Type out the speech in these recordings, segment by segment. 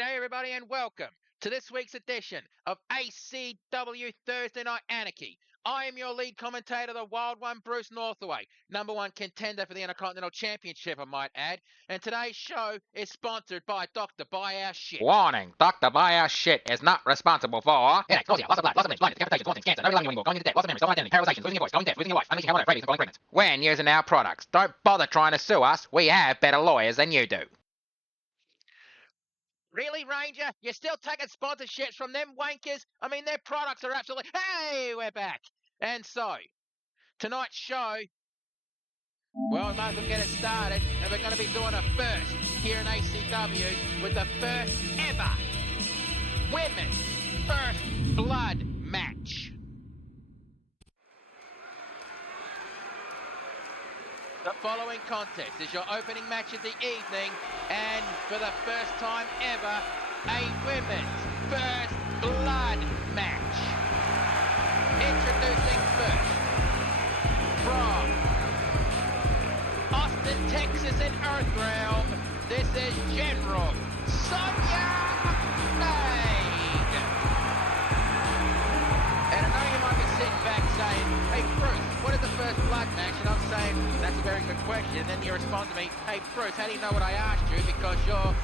G'day everybody and welcome to this week's edition of ACW Thursday Night Anarchy. I am your lead commentator, the Wild One, Bruce Northaway, #1 contender for the Intercontinental Championship, I might add. And today's show is sponsored by Dr. Buy Our Shit. Warning, Dr. Buy Our Shit is not responsible for headaches, nausea, loss of blood, loss of limbs, blindness, decapitations, vomiting, cancer, no belonging anymore, going into debt, loss of memory, stolen identity, paralyzation, losing your voice, going deaf, losing your wife, unleashing hell on earth, rabies, and falling pregnant. When using our products, don't bother trying to sue us. We have better lawyers than you do. Really, Ranger? You're still taking sponsorships from them wankers? I mean, their products are absolutely... Hey, we're back. And so, tonight's show, well, we might as well get it started, and we're going to be doing a first here in ACW with the first ever women's first blood match. The following contest is your opening match of the evening, and for the first time ever, a women's first blood match. Introducing first, from Austin, Texas in Earthrealm, this is General Sonya Maid. And I know you might be sitting back saying, hey Bruce, what is the first blood match? And I'm saying, that's a very good question. And then you respond to me, hey Bruce, how do you know what I asked you? Because you're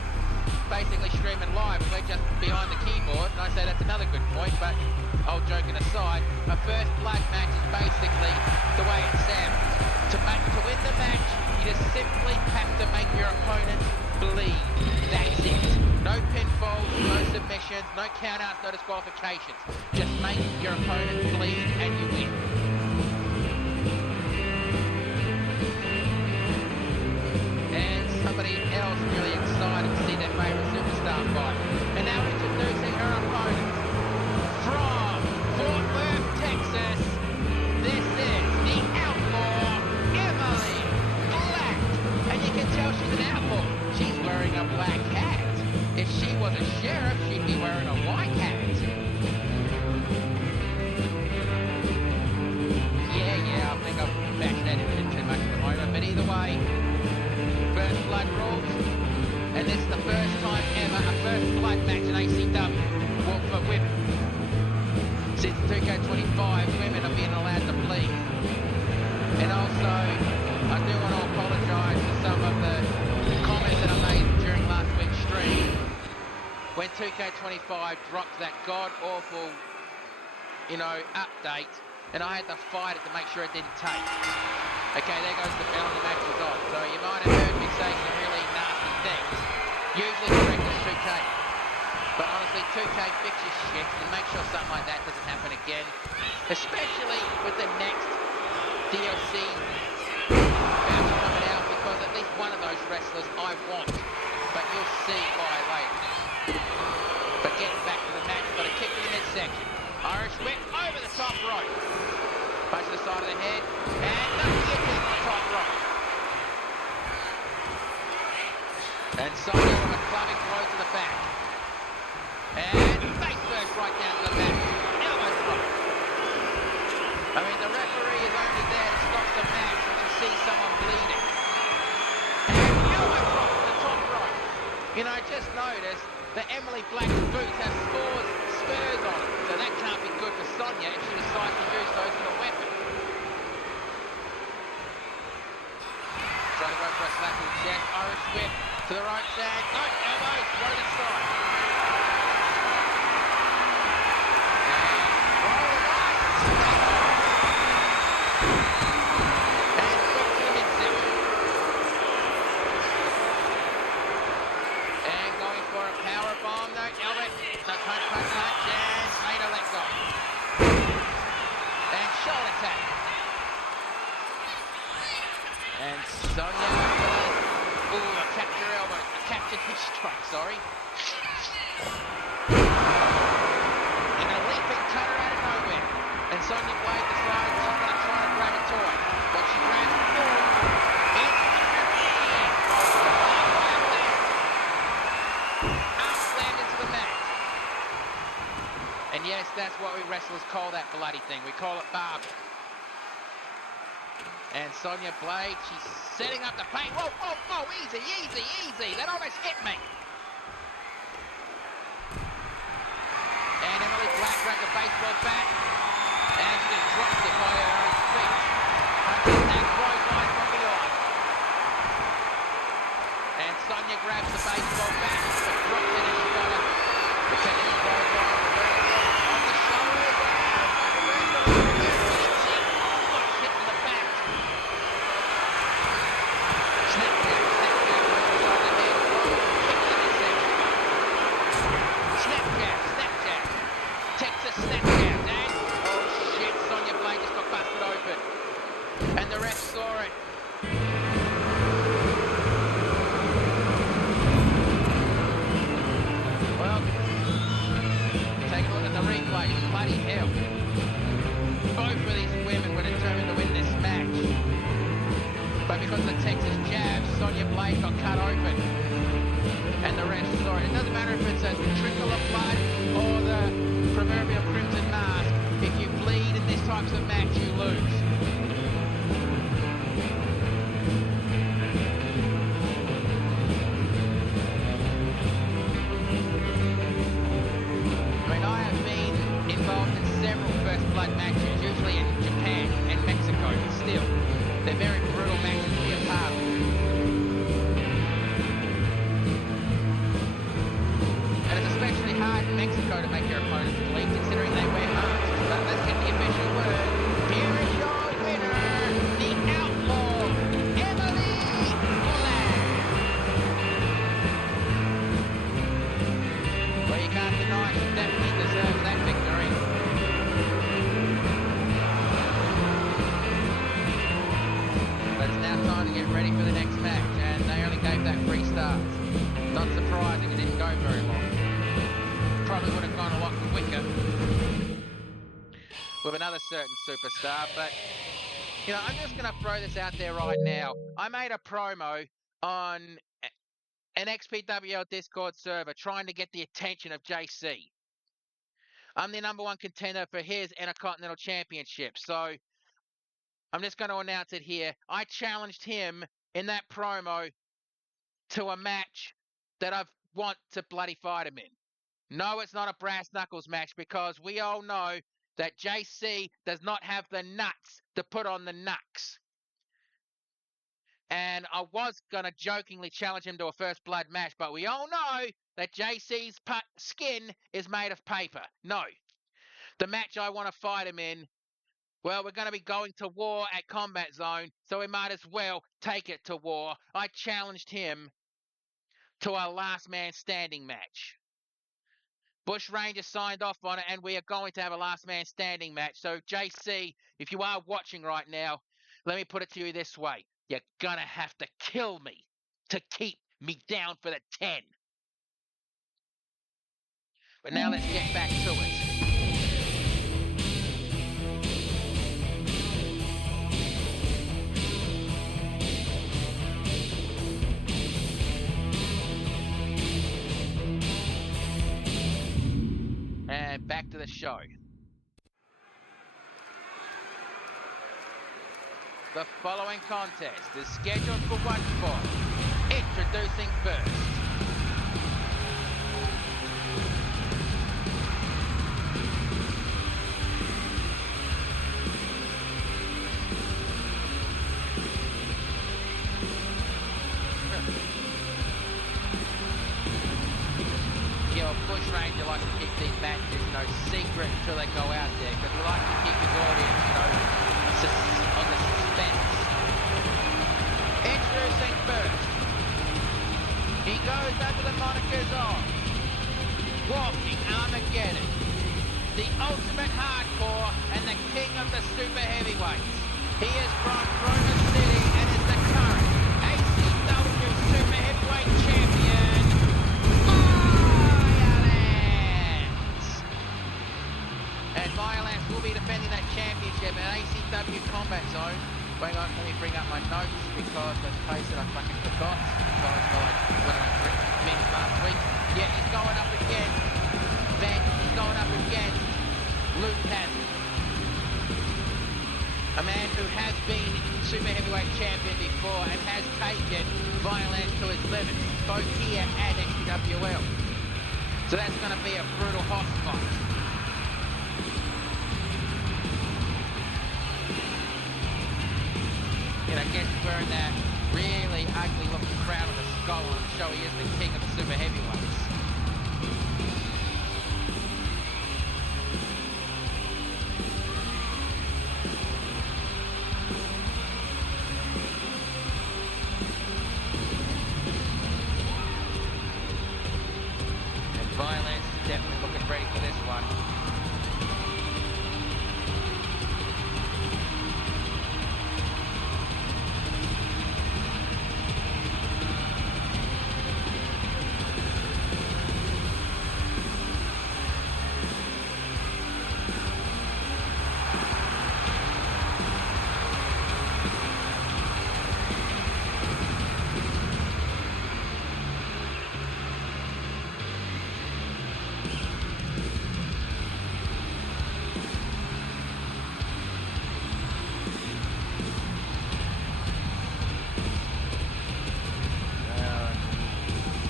basically streaming live and we're just behind the keyboard. And I say that's another good point, but all joking aside, a first blood match is basically the way it sounds. To win the match, you just simply have to make your opponent bleed. That's it. No pinfalls, no submissions, no countouts, no disqualifications. Just make your opponent bleed and you win. And somebody else really excited to see their favourite superstar fight. And now introducing her opponent from Fort Worth, Texas. This is the Outlaw, Emily Black. And you can tell she's an outlaw. She's wearing a black hat. If she was a sheriff, she'd be wearing a white hat. Yeah, I think I've bashed that in too much at the moment. But either way, first blood rules. And this is the first time ever a first blood match in ACW. Well, for women. Since 2K25, women are being allowed to bleed. And also, I do want to apologise for some of the comments that I made during last week's stream when 2K25 dropped that god-awful, update, and I had to fight it to make sure it didn't take. Okay, there goes the bell and the match is on. So you might have heard me say some really nasty things, usually directed at 2K. But honestly, 2K fix your shit and make sure something like that doesn't happen again, especially with the next DLC batch coming out, because at least one of those wrestlers I want, but you'll see why later. But getting back to the match, got a kick to the midsection. Irish whip over the top rope. Punch to the side of the head, and the guillotine to the top rope. And Sonya with a clubbing blow to the back. And face first right down to the back. Elbow drop. I mean, the referee is only there to stop the match when you see someone bleeding. And elbow drop to the top rope. I just noticed that Emily Black's boots have spurs on it. So that can't be good for Sonya if she decides to use those as a weapon. Trying to go for a slap to the chest. Irish whip to the right side. No, elbows, throw to the side. And Sonya, a capture elbow, a captured fish strike, sorry. And a leaping cutter out of nowhere. And Sonya Blade decides she's going to try to grab a toy. But she grabs the ball. It's slammed into the mat. And yes, that's what we wrestlers call that bloody thing. We call it barbed. And Sonya Blade, she's setting up the paint. Whoa, easy. That almost hit me. Black grabbed a baseball bat and actually dropped it by her own feet. Until that clothesline from behind. And Sonya grabs the baseball bat, but drops it as she got it. Protecting the clothesline, on the shoulders, and reversal, almost hitting the back. Snapjab, right beside the head, kick to the midsection. Snapjab, Texas snapjab, and oh shit, Sonya Blade just got busted open. And the ref saw it. Well, take a look at the replay. Bloody hell. Both of these women were determined to win this match. But because of the Texas jab, Sonya Blade got cut open. And the ref saw it. It doesn't matter if it's a trickle of blood or the proverbial crimson mask. If you bleed in these types of match, you lose. Involved in several first blood matches, usually in Japan and Mexico, but still, they're very brutal matches to be a part of. And it's especially hard in Mexico to make your opponents bleed, considering they wear masks. But let's get the official word. Here is your winner, the Outlaw, Emily Black. Well, you can't deny she definitely deserves that victory. But it's now time to get ready for the next match, and they only gave that 3 stars. Not surprising, it didn't go very long. Probably would have gone a lot quicker with another certain superstar, but, you know, I'm just going to throw this out there right now. I made a promo on an XPWL Discord server trying to get the attention of JC. I'm the #1 contender for his Intercontinental Championship, so I'm just going to announce it here. I challenged him in that promo to a match that I want to bloody fight him in. No, it's not a brass knuckles match because we all know that JC does not have the nuts to put on the knucks. And I was going to jokingly challenge him to a first blood match, but we all know that JC's skin is made of paper. No. The match I want to fight him in, well, we're going to be going to war at Combat Zone, so we might as well take it to war. I challenged him to a last man standing match. Bush Rangers signed off on it, and we are going to have a last man standing match. So, JC, if you are watching right now, let me put it to you this way. You're going to have to kill me to keep me down for the 10. But now let's get back to it. And back to the show. The following contest is scheduled for one fall. Introducing first. Your Bush Ranger likes to keep these matches, secret until they go out there, because we like to keep his audience, on the suspense. Introducing first. He goes under the monikers of Walking Armageddon, the ultimate hardcore and the king of the super heavyweights. He is from Roma City and is the current ACW super heavyweight champion, Violence. And Violence will be defending that championship at ACW Combat Zone. Hang on, let me bring up my notes because let's face it, I fucking forgot. Because when I mentioned last week. Yeah, he's going up against he's going up against Luke Hazzard. A man who has been super heavyweight champion before and has taken Violence to his limits, both here and XPWL. So that's going to be a brutal hot fight. guess he's wearing that really ugly looking crown on the skull on to show he is the king of the super heavyweights. And Violence is definitely looking ready for this one.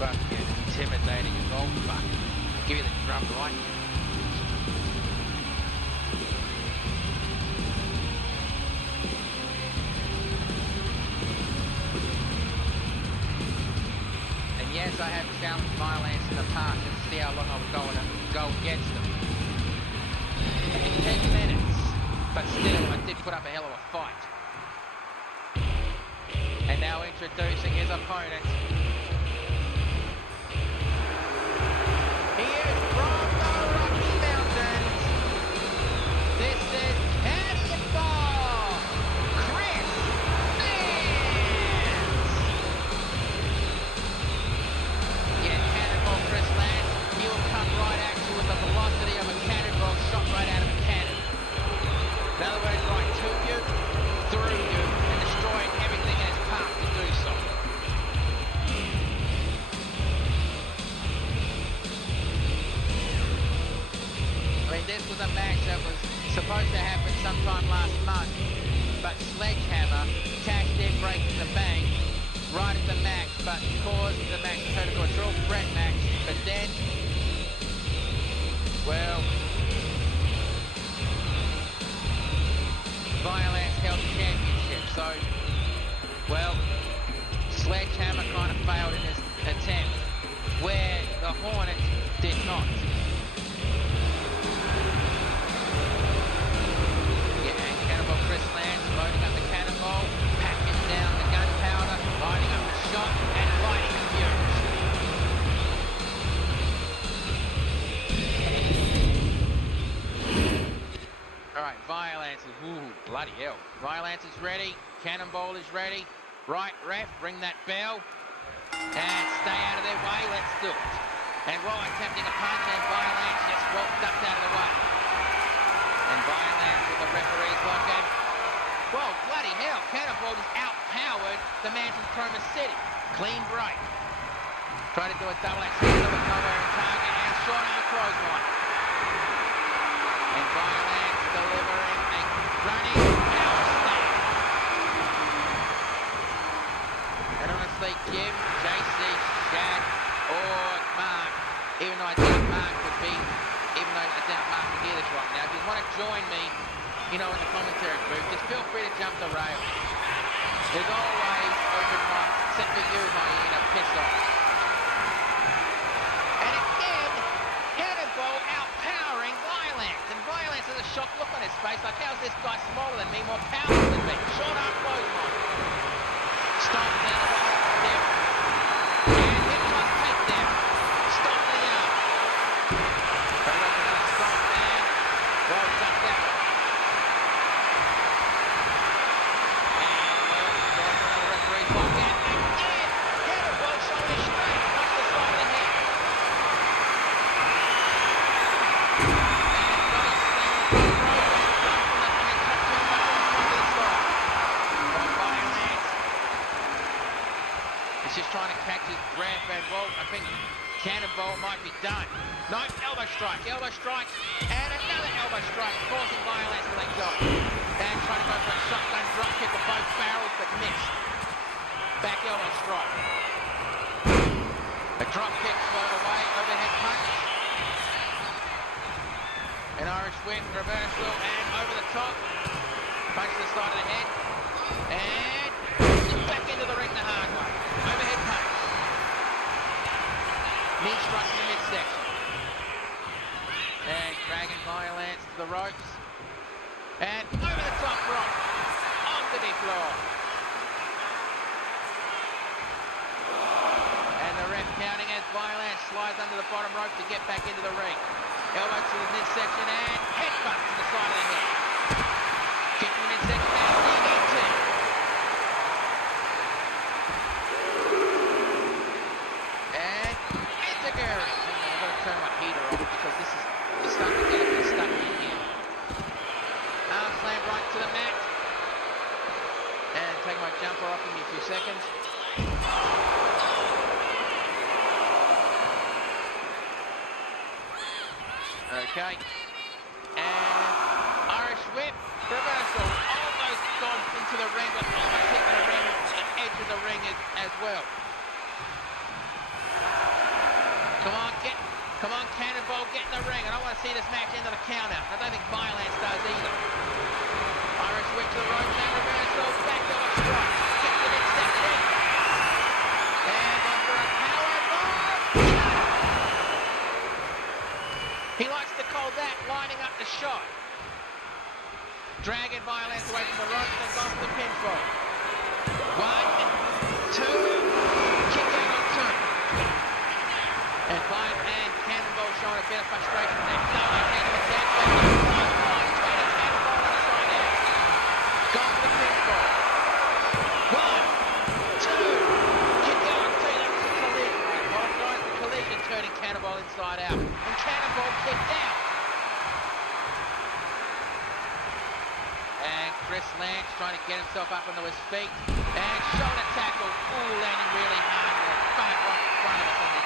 Fucking intimidating as all fuck. Give you the drum right. And yes, I have challenged Violence in the past just to see how long I was going to go against them. 10 minutes. But still, I did put up a hell of a fight. And now introducing his opponent. He is from the Rocky Mountains. This is Cannonball Chris Lance. Yeah, Cannonball Chris Lance. He will come right at you with the velocity of a cannonball shot right out of a cannon. In other words, right to you, through you, and destroying everything in its path to do so. I mean, this was a match that was supposed to happen sometime last month, but Sledgehammer cashed in, breaking the bank right at the match, but caused the match to turn into a triple threat match. But then, well, Violence held the championship, so, well, Sledgehammer kind of failed in his attempt, where the Hornet did not. Chris Lance loading up the cannonball, packing down the gunpowder, lining up the shot, and lighting the fuse. Alright, Violence is, ooh, bloody hell. Violence is ready, cannonball is ready. Right, ref, ring that bell. And stay out of their way, let's do it. And while attempting a punch, and Violence just well ducked out of the way. And Violence with the referee's lockout. Well, bloody hell, Cannonball just outpowered the man from Chroma City. Clean break. Tried to do a double axe handle with nowhere in target and short arm clothesline. And Violence delivering a running power slam. And honestly, Jim, JC, Shad, or Mark, even though I doubt Mark would be, even though I doubt Mark would hear this right now, if you want to join me, you know, in the commentary booth, just feel free to jump the rail. There's always open mic, except for you, hyena, piss off. And again, Cannonball outpowering Violence. And Violence has a shocked look on his face, like, how's this guy smaller than me, more powerful than me? Short arm clothesline. Stomp down the right step. And hip toss takedown. Stomp the arm. But he does another stomp down. Well, duck that one. He's just trying to catch his breath, and well, I think Cannonball might be done. No, elbow strike, and another elbow strike, forcing Violence to let go. And trying to go for a shotgun drop kick with both barrels, but missed. Back elbow strike. A drop kick float away, overhead punch. An Irish whip, reversal, and over the top. Punch to the side of the head. And back into the ring the hard way. Overhead punch. Knee struck in the midsection. And Dragon Violence to the ropes. And over the top rope. Onto the floor. And the ref counting as Violence slides under the bottom rope to get back into the ring. Elbow to the midsection and headbutt to the side of the head. Kick to the midsection and DDT. And Enzuigiri. I've got to turn my heater off because this is starting to get a bit stuck in here. Arm slam right to the mat. And take my jumper off, give me a few seconds. Okay. And Irish whip, reversal, almost gone into the ring, but almost hitting the ring, the edge of the ring as well. Come on, Cannonball, get in the ring. I don't want to see this match end on a count out. I don't think Violence does either. Irish whip to the ropes and reversal, back over strike, kick to the midsection. And on for a powerbomb. He likes to call that lining up the shot. Dragon Violence away from the ropes and gone for the pinfall. 1, 2, kick out on 2. And Cannonball showing a bit of frustration there. Double hand to the dead. Turning Cannonball on the side out. Gone for the pinfall. 1, 2, kick out on 2. That was a collision. I apologise. The collision turning Cannonball inside out. And Cannonball kicked out. And Chris Lance trying to get himself up onto his feet. And shoulder tackle. Ooh, landing really hard. Right in front of us on the...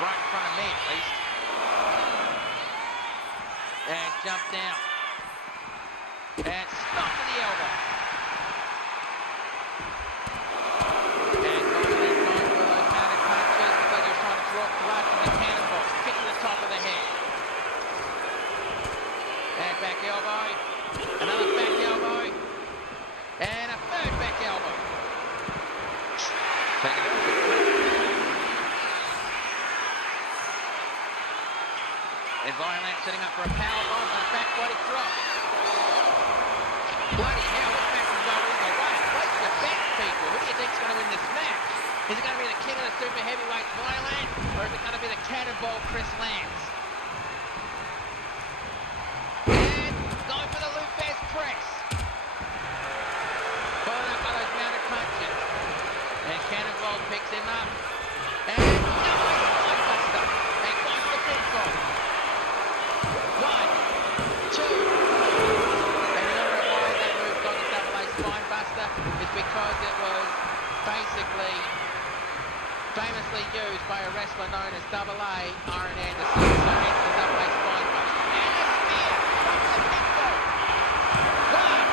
Right in front of me, at least. And jump down. And stop to the elbow. And Violence going for those mounted punches because he's trying to draw blood from the Cannonball. Kick to the top of the head. And back elbow. Another back elbow. And a third back elbow. Taking it over. And Violence setting up for a powerbomb and a back body drop. Bloody hell, this match is going either way. Place your bets, people. Who do you think's going to win this match? Is it going to be the king of the super heavyweights, Violence, or is it going to be the Cannonball, Chris Lance? And going for the Lupez press. Followed up by those mounted punches. And Cannonball picks him up. And spinebuster. And going for the pinfall. 1, 2. And the other why that move got the double A spinebuster is because it was basically famously used by a wrestler known as Double A, Arn Anderson. So hence the double A spinebuster. And a spear from the pinfall. 1,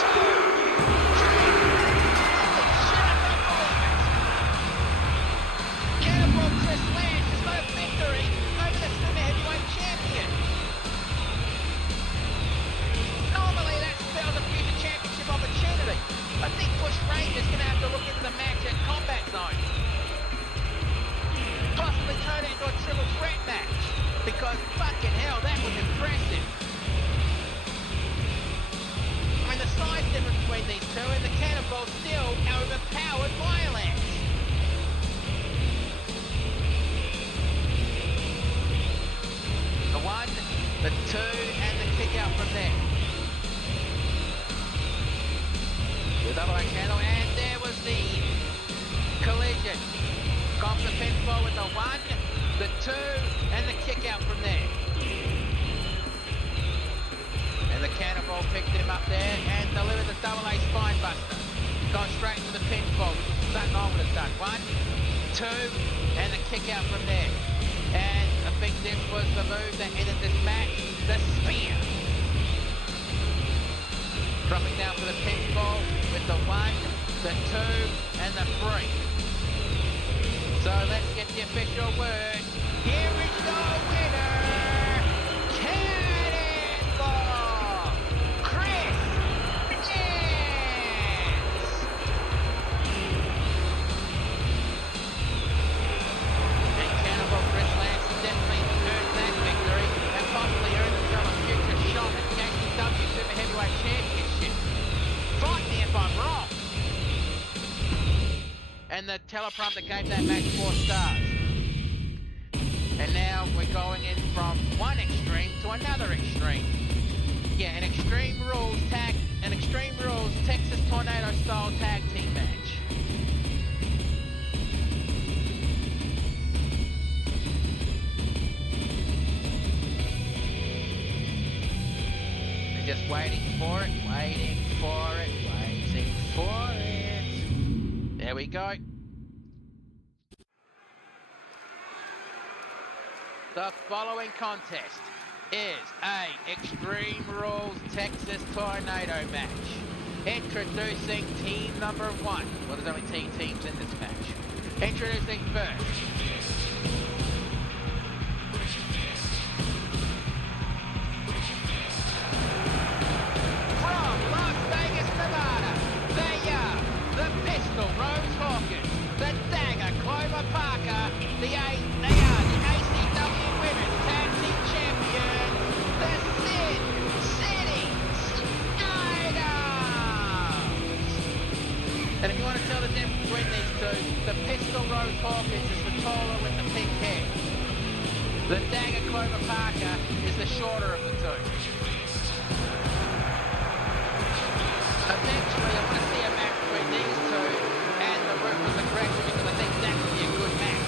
2, 3. Holy shit, I don't believe it. Cannonball Chris Lance has got a victory over the super heavyweight champion. Normally that spells a future championship opportunity. I think Bush Ranger's going to have to look into the match at Combat Zone. Possibly turn it into a triple threat match. Because fucking hell, that was impressive. I mean, the size difference between these two and the Cannonball still overpowered Violence. The 1, the 2, and the kick out from there. The double A candle, and there was the collision. Gone for the pinfall with the 1, the 2, and the kick out from there. And the Cannonball picked him up there and delivered the double A spine buster. Gone straight to the pinfall, which is something I would have done. 1, 2, and the kick out from there. And I think this was the move that ended this match, the spear. Dropping down for the pinfall with the 1, the 2, and the 3. So let's get the official word. Here is your winner, Cannonball, Chris Lance. teleprompter gave that match 4 stars. And now we're going in from one extreme to another extreme. Yeah, an Extreme Rules Texas Tornado style tag team match. We're just waiting for it. There we go. The following contest is a Extreme Rules Texas Tornado match. Introducing team number 1. Well, there's only 2 teams in this match. Introducing first. From Las Vegas, Nevada, they are the Pistol Rose Hawkins, the Dagger Clover Parker, they are the ACW Women's Tag Team Champions, the Sin City Snyders. And if you want to tell the difference between these two, the Pistol Rose Hawkins is the taller with the pink hair. The Dagger Clover Parker is the shorter of the two. Eventually, I want to see a match between these two and the Ruthless Aggression because I think that would be a good match.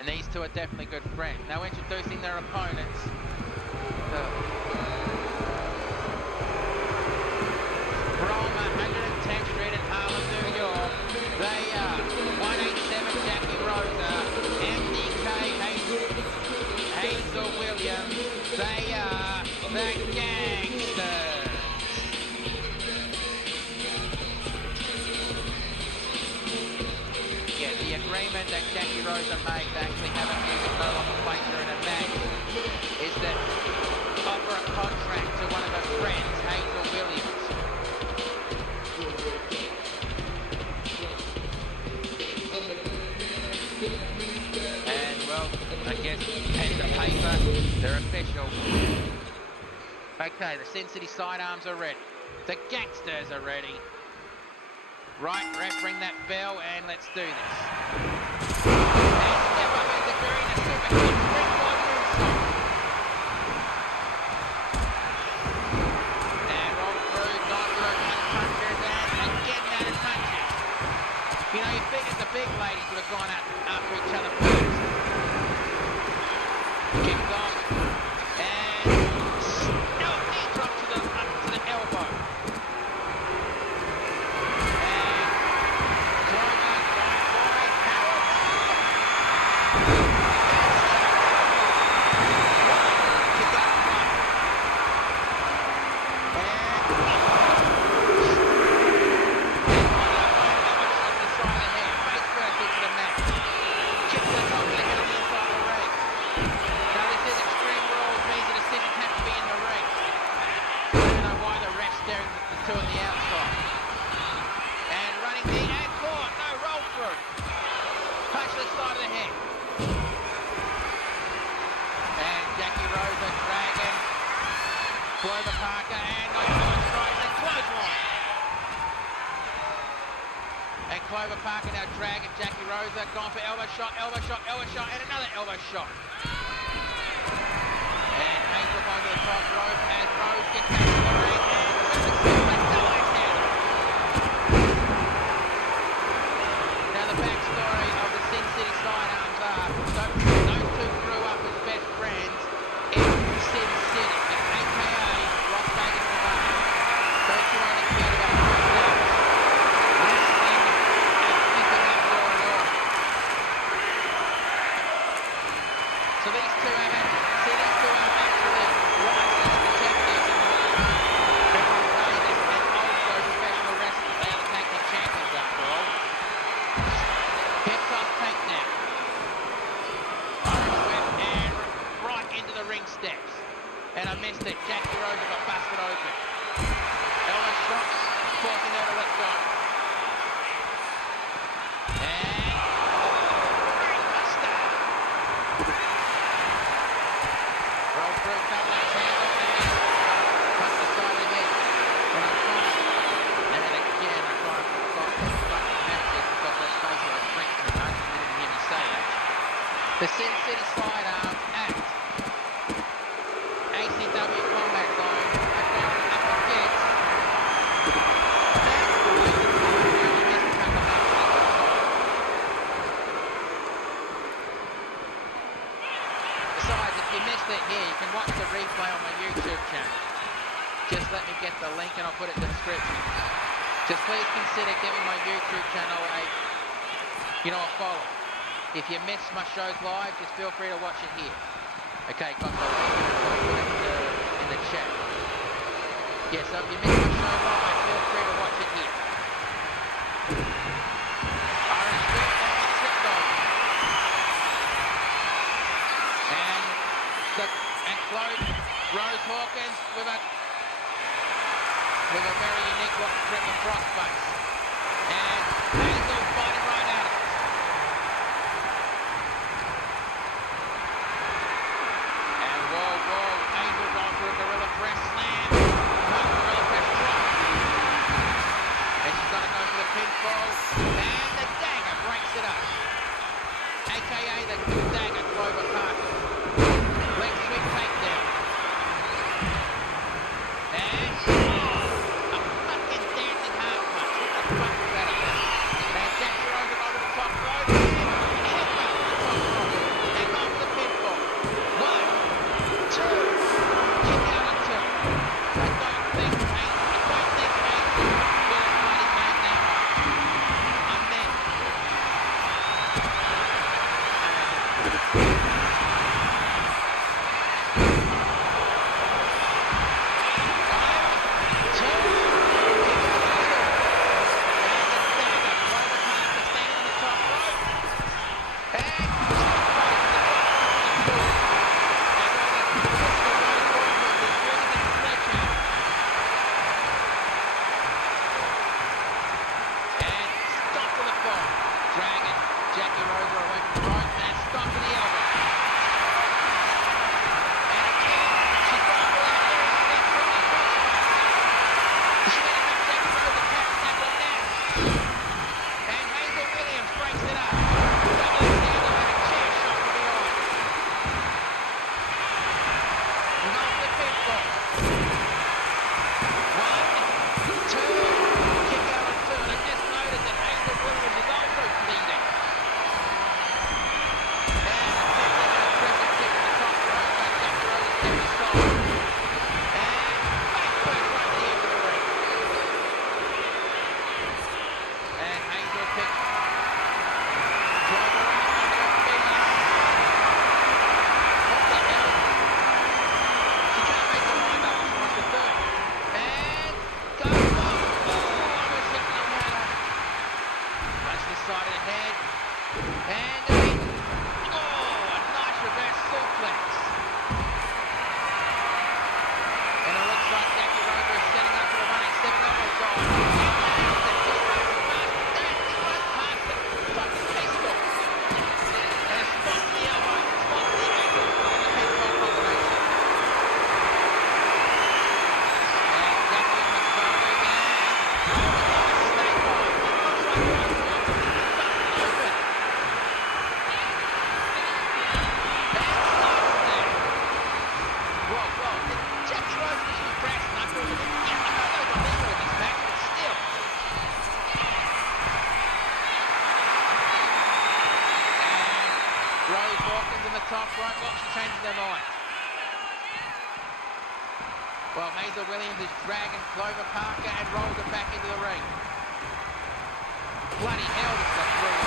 And these two are definitely good friends. Now introducing their opponents. From 110th Street in Harlem, New York, they are 187 Jackie Rosa, MDK Hazel Williams, they are the Gangsters. Yeah, the agreement that Jackie Rosa made to actually have a music no longer place her in a match is that offer a contract to one of her friends, Hazel Williams. And well, I guess pen to paper, they're official. Okay, the Sin City Sidearms are ready. The Gangsters are ready. Right, ref, ring that bell and let's do this. And step up into Karina Super Kick, springboard moonsault. And roll through, dive and punches, and again mounted punches. You know, you figured the big ladies would have gone out after each other first. Kicked off. And knee drop to the elbow. And Clover going for a powerbomb. Kick out front. Two on the outside. And running knee and caught. No, roll through. Punch to the side of the head. And Jackie Rosa dragging Clover Parker and no strikes and clothesline. And Clover Parker now dragging Jackie Rosa. Gone for elbow shot, and another elbow shot. And Hazel over the top rope as Rose gets back to the ring and now the backstory of the Sin City Sidearms are those two grew up as best friends in Sin City, aka Las Vegas, Nevada. Those two only cared about themselves, wrestling and keeping that law and order. So these two have actually licensed detectives in Las Vegas and also professional wrestlers. They are the tag team champions after all. Hip toss takedown. Irish whip and right into the ring steps. And I missed it. Jackie Rosa got busted open. Elbow shots, forcing her to let go. And through, double X handle, and miss. Punch the side of the head. And I'm trying to, and again, I'm trying to stop the fucking matches because they're spacing the drink too much. You didn't hear me say that. The Sin City sidearm at ACW Combat Zone are going up against that point. Really missed a couple of matches at the top. Besides, if you missed it here, you can watch the replay on my YouTube channel. Just let me get the link and I'll put it in the description. Just please consider giving my YouTube channel a follow. If you miss my shows live, just feel free to watch it here. Okay, got the link and I'll put it in the chat. Yeah, so if you miss my show live, feel free to watch it here. Orange Spirit and tripped on. And Claude Rose Hawkins with a very unique looking triple crossface. And Hazel fighting right at it. And whoa, Hazel going for a gorilla press slam. Gorilla press drop. And she's going to go for the pinfall. And the dagger breaks it up. AKA the dagger Clover Parker. Leg sweep takedown. And a fucking dancing heart punch. What the fuck was that about? And Jackie Rose over the top rope. And headbutt to the top rope. And go for the pinfall. 1, 2. Kick out on 2. I don't think Hazel will have bloody made that one. I'm next. Jackie Rosa away from the rope and stop to the elbow. And again, she's got all that air on that triple crossface. She's going to make Jackie Rosa tap snap on that. And Hazel Williams breaks it up. Double X handle and a chair shot from behind. And off the pinfall. 1, 2, kick out on 2. And I just noticed that Hazel Williams is also bleeding. Side of the head, and a nice reverse suplex. And it looks like Jackie Rosa is setting up for a 187 elbow drive. And lands it, just runs past it, fucking pistol. And a spot to the elbow, spot to the ankle, and the pinfall combination. And Jackie on the shoulders, and nice snake line. Looks like Rosa wants to open. Whoa. Jackie Rose issues brass knuckles. Yeah, I know those are legal in this match, but still. And Rose Hawkins in the top right. Well, she changes her mind. Well, Hazel Williams is dragging Clover Parker and rolls her back into the ring. Bloody hell, this got brutal.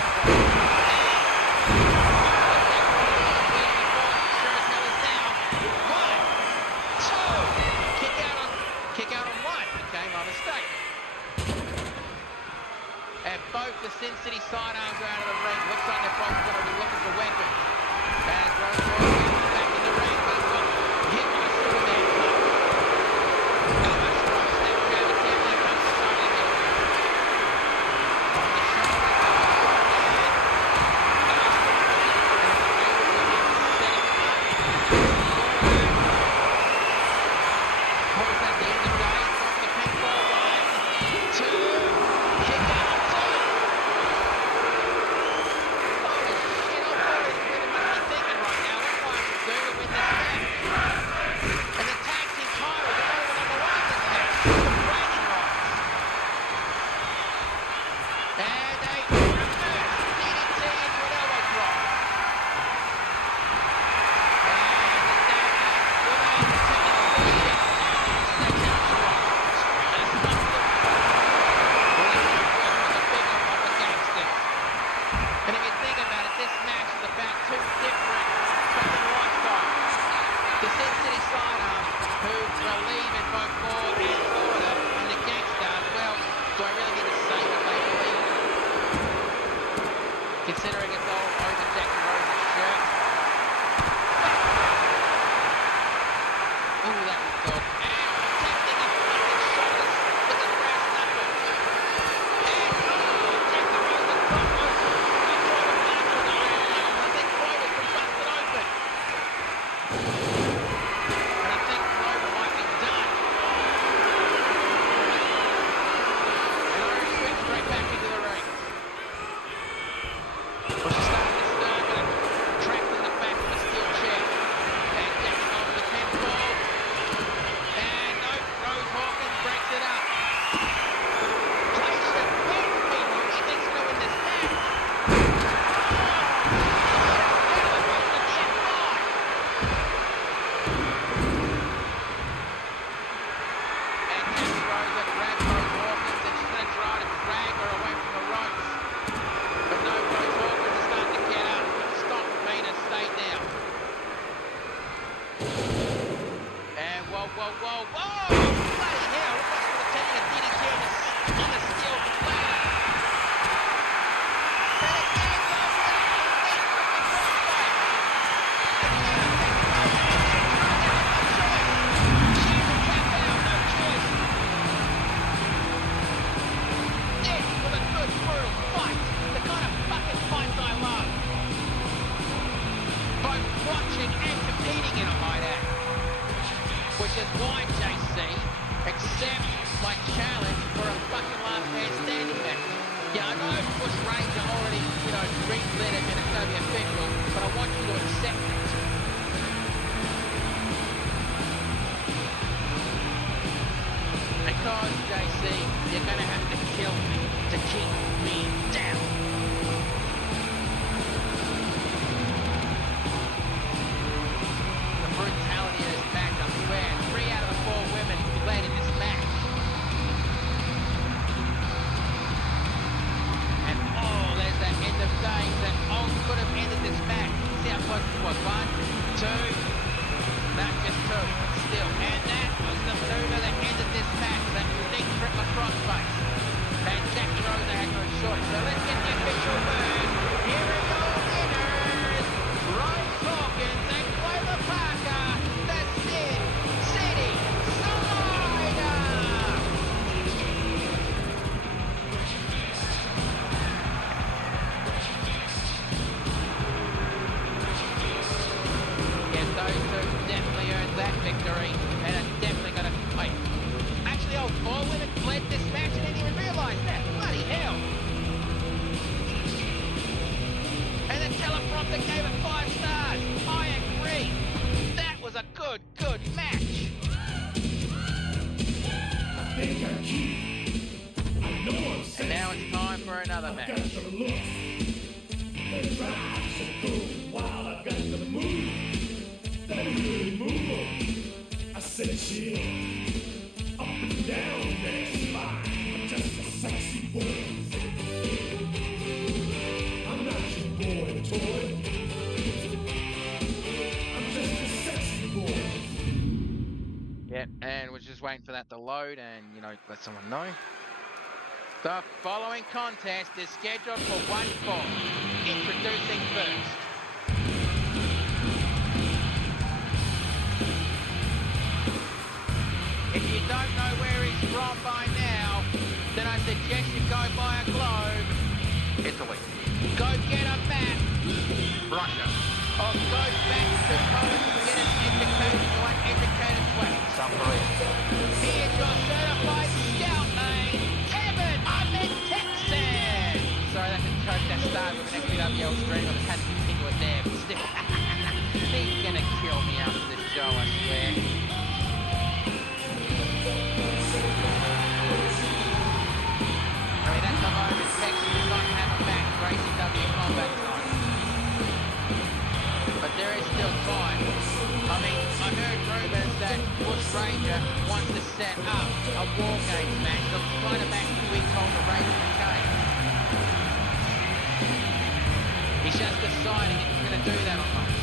Kick out on 1. Okay, my mistake. And both the Sin City sidearms are out of the ring. Looks like they're both going to be looking for weapons. As Rose Hawkins back in the ring, but hit by Superman punch. Elbow strike, snap grab, and tap that punch to the side of the head. On the shoulder goes, and Hazel Williams setting up. believe in both law and order and the gangsters. Well, do I really need to say what they believe? Considering it's all over Jackie Rose's shirt. Ooh, that was good. And protecting his fucking shoulders with the brass knuckles. And Jackie Rose has got open. He tried to march on the iron knuckles. I think Clover's been busted open. And I think Clover might be done. And Irish switch straight back into the ring. Well, she's starting to stir, but trapped in the back of a steel chair. And Jackie goes to the pinfall. And no, Rose Hawkins breaks it up. Place your bets, people. She thinks she's going to win this match. And Jackie Rose had grabbed Rose Hawkins and she's going to try to drag her away from the ropes. But no, Rose Hawkins is starting to get up. Stop me to stay down. And whoa, whoa, whoa, whoa! Bloody hell! It must have taken a DDT on the steel platter. And again, goes for the elite freaking crossface. Again, Jackie Rose has no choice. She's tapped out, no choice. This was a good, brutal fight. The kind of fucking fights I love. Both watching and competing in, I might add. Which is why, JC, accept my challenge for a fucking last man standing match. Yeah, I know Bush Ranger already, green-lit it and it's going to be official, but I want you to accept it. Because, JC, you're going to have to kill me to keep me down. The brutality of this match, I swear. 3 out of the 4 women led in this match. And there's that end of days that could have ended this match. See how close it was? 1, 2, not just 2, but still. And that was the maneuver that ended this match. That unique triple crossface. And Jackie Rose had no choice. So let's get the official word. Here are your winners. Rose Hawkins and Clover Parker, the Sin City Slider. Yes, those two definitely earned that victory, and are definitely going to fight. Actually, all 4 women fled this match and didn't even realise that. Bloody hell. And the teleprompter gave it 5 stars. I agree. That was a good match. And now it's time for another match. I said chill, up and down that spine. I'm just a sexy boy. I'm not your boy toy. I'm just a sexy boy. Yeah, and we're just waiting for that to load and, let someone know. The following contest is scheduled for 1 fall. Introducing first. If you don't know where he's from by now, then I suggest you go buy a globe. Italy. Go get a map. Russia. Or go back to college and get an educated way. South Korea. Here's your certified scout name, Kevin. I'm in Texas. Sorry, that's a joke that started with an XPWL stream. I just had to continue it there, but still. He's gonna kill me after this show, I swear. I mean, at the moment, Texas does not have a match for ACW Combat Zone. But there is still time. I mean, I heard rumours that Bush Ranger wants to set up a War Games match, the kind of match we call the Ranger Cage. He's just deciding if he's going to do that or not.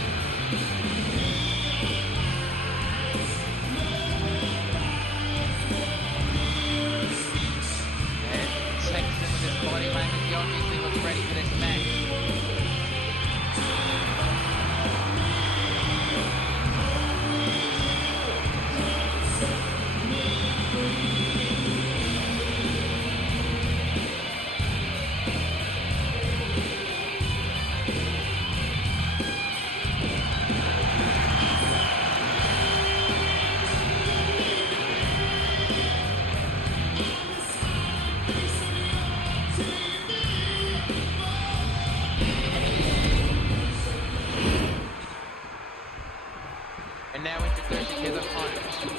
From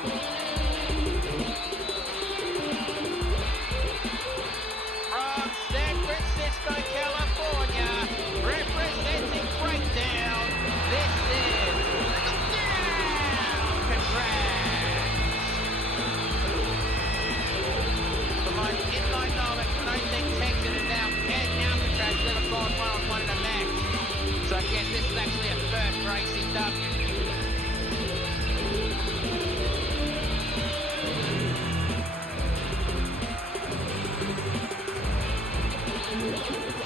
San Francisco, California, representing Breakdown, this is Alcatraz. For my inside knowledge, I don't think Texas is now, and Alcatraz has never gone one-on-one in a match. So I guess this is actually a first for ACW.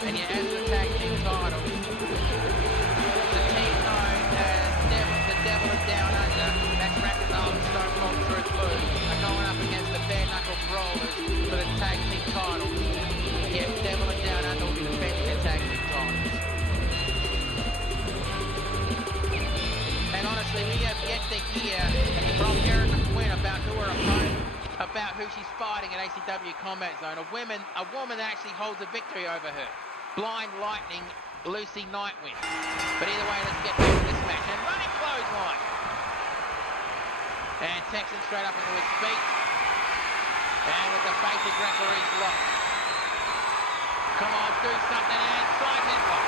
And yet, as the tag team title, the team known as the Devil of Down Under, that's Rackazal and Stone Cold Truth Blue, are going up against the Bare Knuckle Brawlers for the tag team titles. Yes, Devil of Down Under will be defending their tag team titles. And honestly, we have yet to hear from Erica Quinn about who her opponent, about who she's fighting at ACW Combat Zone. A woman that actually holds a victory over her. Blind Lightning, Lucy Nightwind. But either way, let's get back to this match. And running clothesline. And Texan straight up into his feet. And with the basic referee's lock. Come on, do something, and side headlock.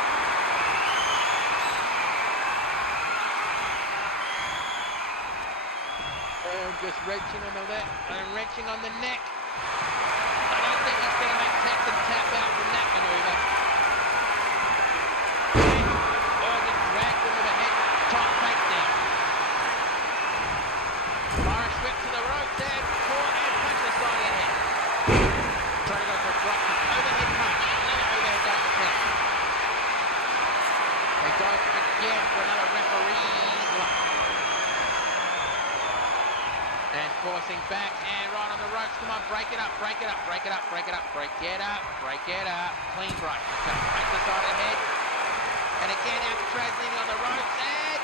And just wrenching on the left and wrenching on the neck. I don't think he's going to make Texan tap out from that maneuver. Organ dragged him with a head top takedown. Irish whip to the ropes and caught and punch the side of the head. Trying to go for a drop kick. Overhead punch. Another overhead double tap. They go again for another referee's lock. And forcing back and right on the ropes. Come on, break it up, break it up, break it up, break it up, break it up, break it up. Clean break. Okay, break the side of the head. And again, Alcatraz leaning on the ropes and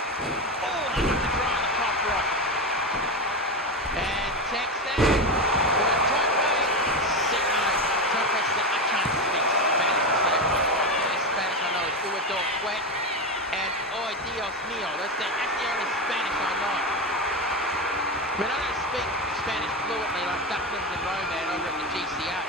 hammer to dry on the top rope. And Texan with a top rope. I can't speak Spanish, so only Spanish I know is Uador Quet and Oy Dios Mio. That's the only Spanish I know. I mean, I don't speak Spanish fluently like Ducklings and Roman over at the GCA/NWOW.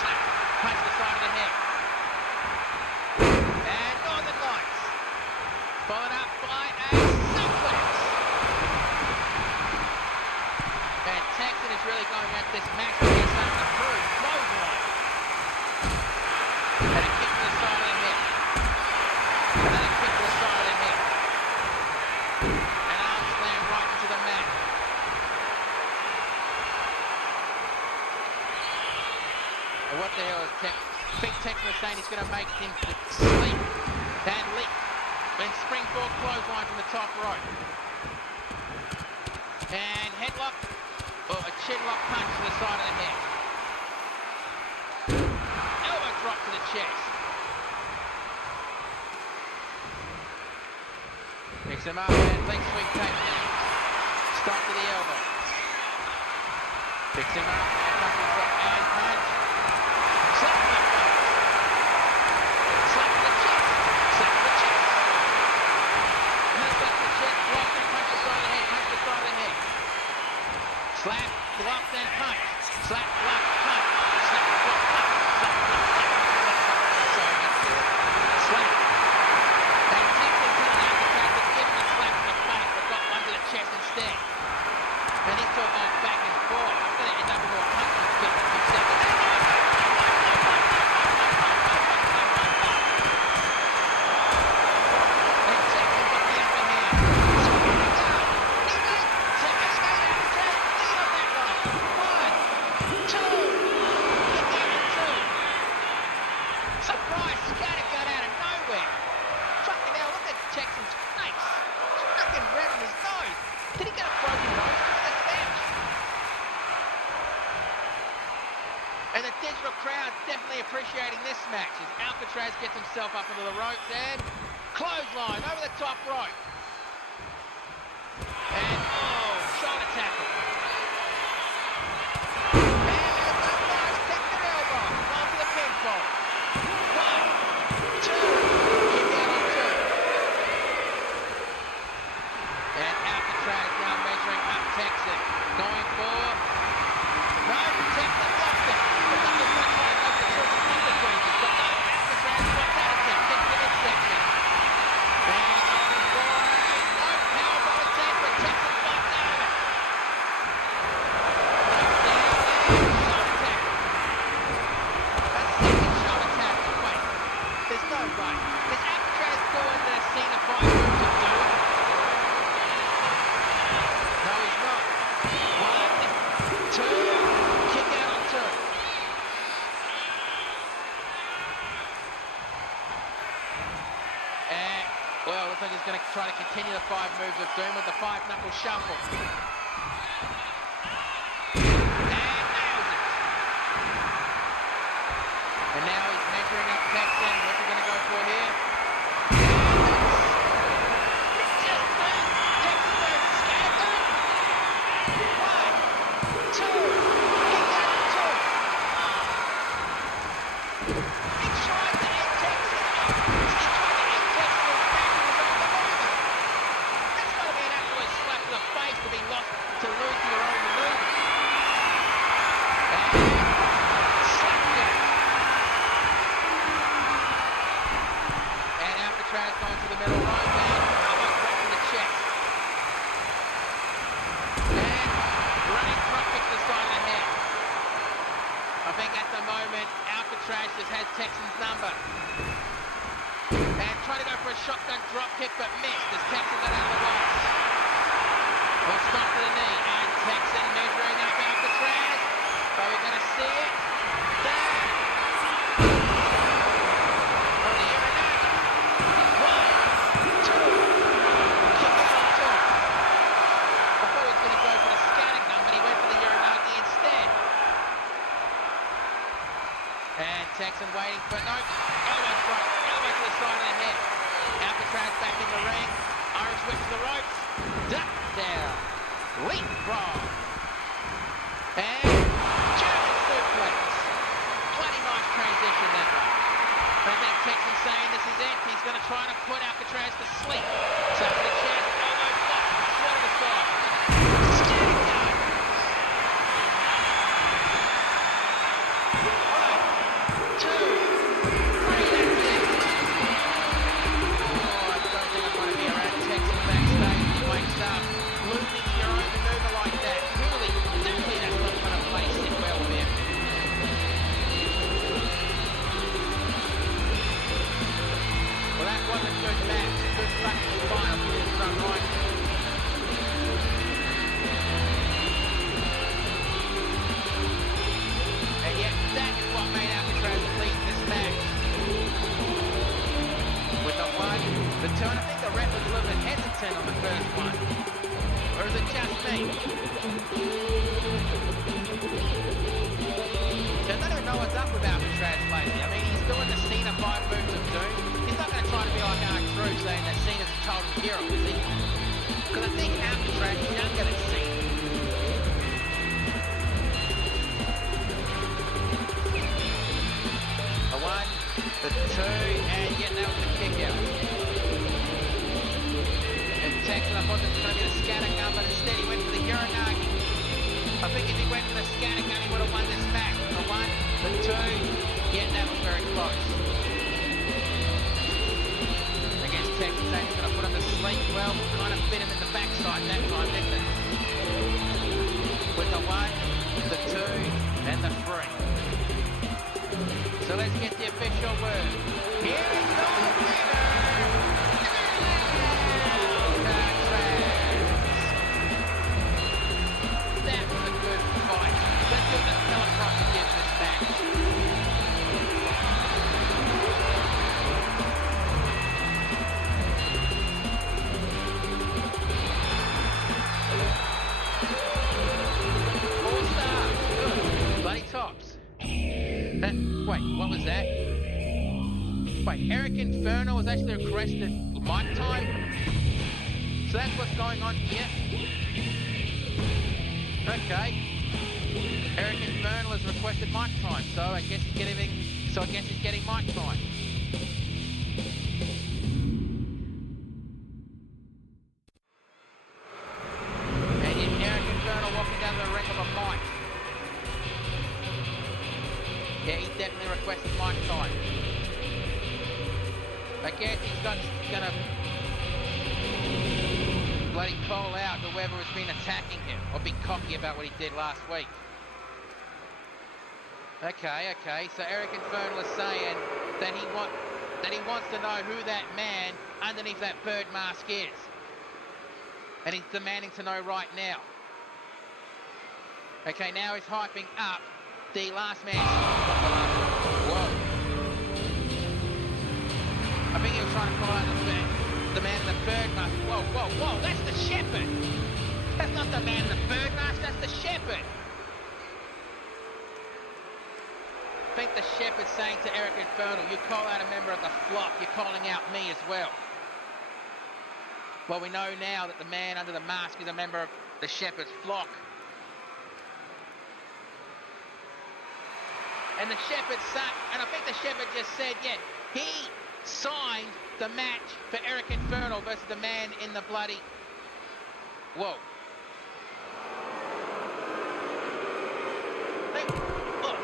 Slap, punch the side of the head. And Northern Lights. Followed up by a suplex. And Texan is really going at this match to get something to prove. Clothesline. And a kick to the side of the head. Another kick to the side of the head. An arm slam right into the mat. And what the hell is Big Texan was saying he's going to make him sleep and leap. Then springboard clothesline from the top rope. And headlock, or a chinlock punch to the side of the head. Elbow drop to the chest. Picks him up and leg sweep takedown. Stop to the elbow. Picks him up and punches up and punch. Slap to the face. Slap to the chest. Slap to the chest. And then slap to the chest, block and punch the side of the head, punch the side of the head. Slap, block, then punch. Slap, block, punch. Slap, block, punch. Slap, block, punch. Sorry, that's good. Slap. And Texan telling Alcatraz to give him a slap in the face, but got one to the chest instead. And he's talking back and forth. It's going to end up with more punches in 52 seconds. And Texan got the upper hand. Surprise, scatter got out of nowhere. Fucking hell, look at Texan's face. Fucking red on his nose. Did he get a broken nose during this match? And the digital crowd definitely appreciating this match as Alcatraz gets himself up into the ropes and clothesline over the top rope. And shoulder tackle. And there's a nice technical elbow. On to the pinfall. 1, 2, kick out on Well, looks like he's going to try to continue the 5 moves of doom with the 5-knuckle shuffle. And nails it. And now he's measuring up Texan. What's he going to go for here? Going to the middle rope and almost right to the chest. And running drop kick to the side of the head. I think at the moment Alcatraz just has Texan's number. And trying to go for a shotgun drop kick but missed as Texan got out of the ropes. Well, stop to the knee and Texan measuring up Alcatraz. Are we going to see it? Down. And Texan waiting for no, elbow strike, elbow to the side of the head. Alcatraz back in the ring. Irish whip to the ropes. Duck down. Leapfrog. And German suplex. Bloody nice transition that one. I think Texan's saying this is it. He's going to try to put Alcatraz to sleep. So to the chest, elbow block, sweat to the side. Standing down. I think the ref was a little bit hesitant on the first one. Or is it just me? So I don't even know what's up with Alcatraz lately. I mean, he's doing the Cena 5 moves of doom. He's not going to try to be like R-Truth saying that Cena's a total hero, is he? Because I think Alcatraz is younger than Cena. The 1, the 2, and yeah, that was a kick out. Texan, I thought this was going to be the scatter gun, but instead he went for the Uranagi. I think if he went for the scatter gun, he would have won this match. The 1, the 2, yeah, that was very close. I guess Texan saying he's going to put him to sleep. Well, kind of fit him in the backside that time, didn't it? With the 1, the 2, and the 3. So let's get the official word. Here is the winner! That was a good fight. Let's see what the teleprompter gives this match. Four stars. Good. Bloody tops. Wait, what was that? Wait, Eric Inferno has actually requested mic time? So that's what's going on here. Okay. Eric Infernal has requested mic time, so I guess he's getting mic time. And in Eric Infernal walking down the ring of a mic. Yeah, he definitely requested mic time. I guess he's gonna bloody call out whoever has been attacking him or be cocky about what he did last week. Okay, so Eric Infernal is saying that he wants to know who that man underneath that bird mask is. And he's demanding to know right now. Okay, now he's hyping up the last man. Whoa. I think he was trying to call out the whoa, that's the shepherd. That's not the man in the bird mask, that's the shepherd. I think the shepherd's saying to Eric Infernal, you call out a member of the flock, you're calling out me as well. Well, we know now that the man under the mask is a member of the shepherd's flock. And the shepherd's son, and I think the shepherd just said, yeah, he signed the match for Eric Infernal versus the man in the bloody... Whoa. Look.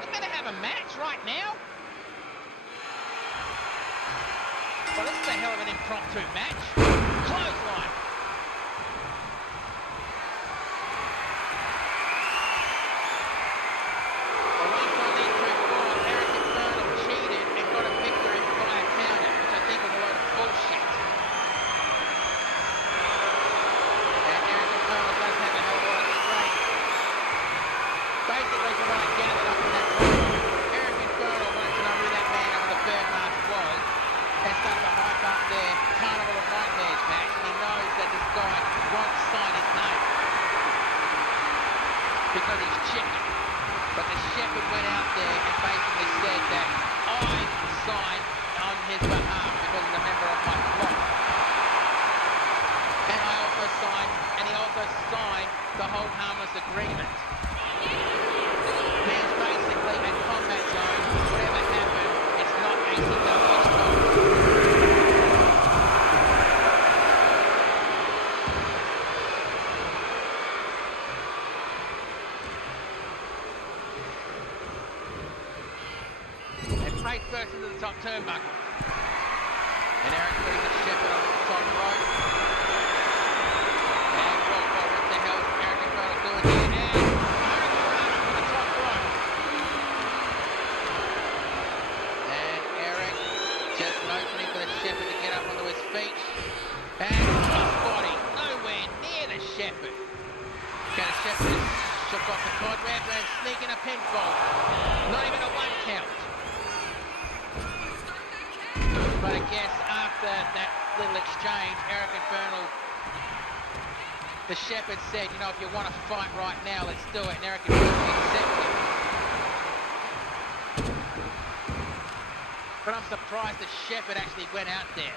They're going to have a match right now? Well, this is a hell of an impromptu match. Clothesline. Well, 1, 2, 3, 4, Eric Infernal cheated and got a victory via counter, which I think was a load of bullshit. And Eric Infernal does have a hell of a lot of strength. Basically, from what I gathered up in that promo, Eric Infernal wanted to know who that man under the bird mask was. And started to hype up their Carnival of Nightmares match, and he knows that this guy won't sign his name because he's chicken. But the shepherd went out there and basically said that I signed on his behalf because he's a member of my flock. And I also signed, and he also signed the hold harmless agreement. There's basically a combat zone, whatever happened, it's not ACW's fault. Right first into the top turnbuckle. And Eric putting the shepherd on the top rope. And whoa, what the hell is Eric Infernal doing here? And Hurricane on the top rope. And Eric just motioning for the shepherd to get up onto his feet. And crossbody, nowhere near the shepherd. Okay, the shepherd shook off the cobweb and sneaking a pinfall. Not even a 1 count. But I guess after that little exchange, Eric Infernal, the shepherd said, you know, if you want to fight right now, let's do it. And Eric Infernal accepted. But I'm surprised the shepherd actually went out there.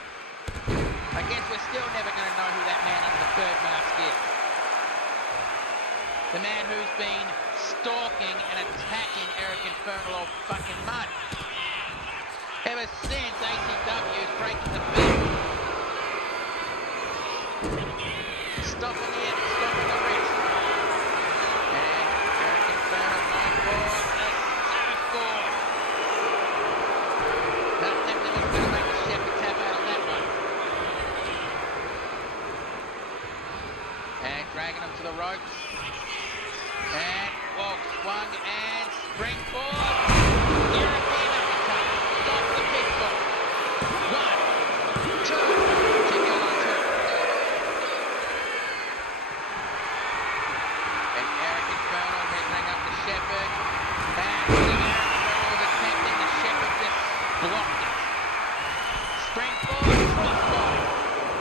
I guess we're still never going to know who that man under the bird mask is. The man who's been stalking and attacking Eric Infernal all fucking mud. Ever since ACW is breaking the bank. Stopping it, stopping the wrist. And Eric Infernal going for the surfboard. That definitely wasn't going to make the shepherd tap out on that one. And dragging him to the ropes. And, well, swung and springboard. European uppercut. Stop the pitbull. 1, 2. Kick out on 2. And Eric Infernal measuring up the shepherd. And Eric Infernal was attempting, the shepherd just blocked it. Springboard, crossbody.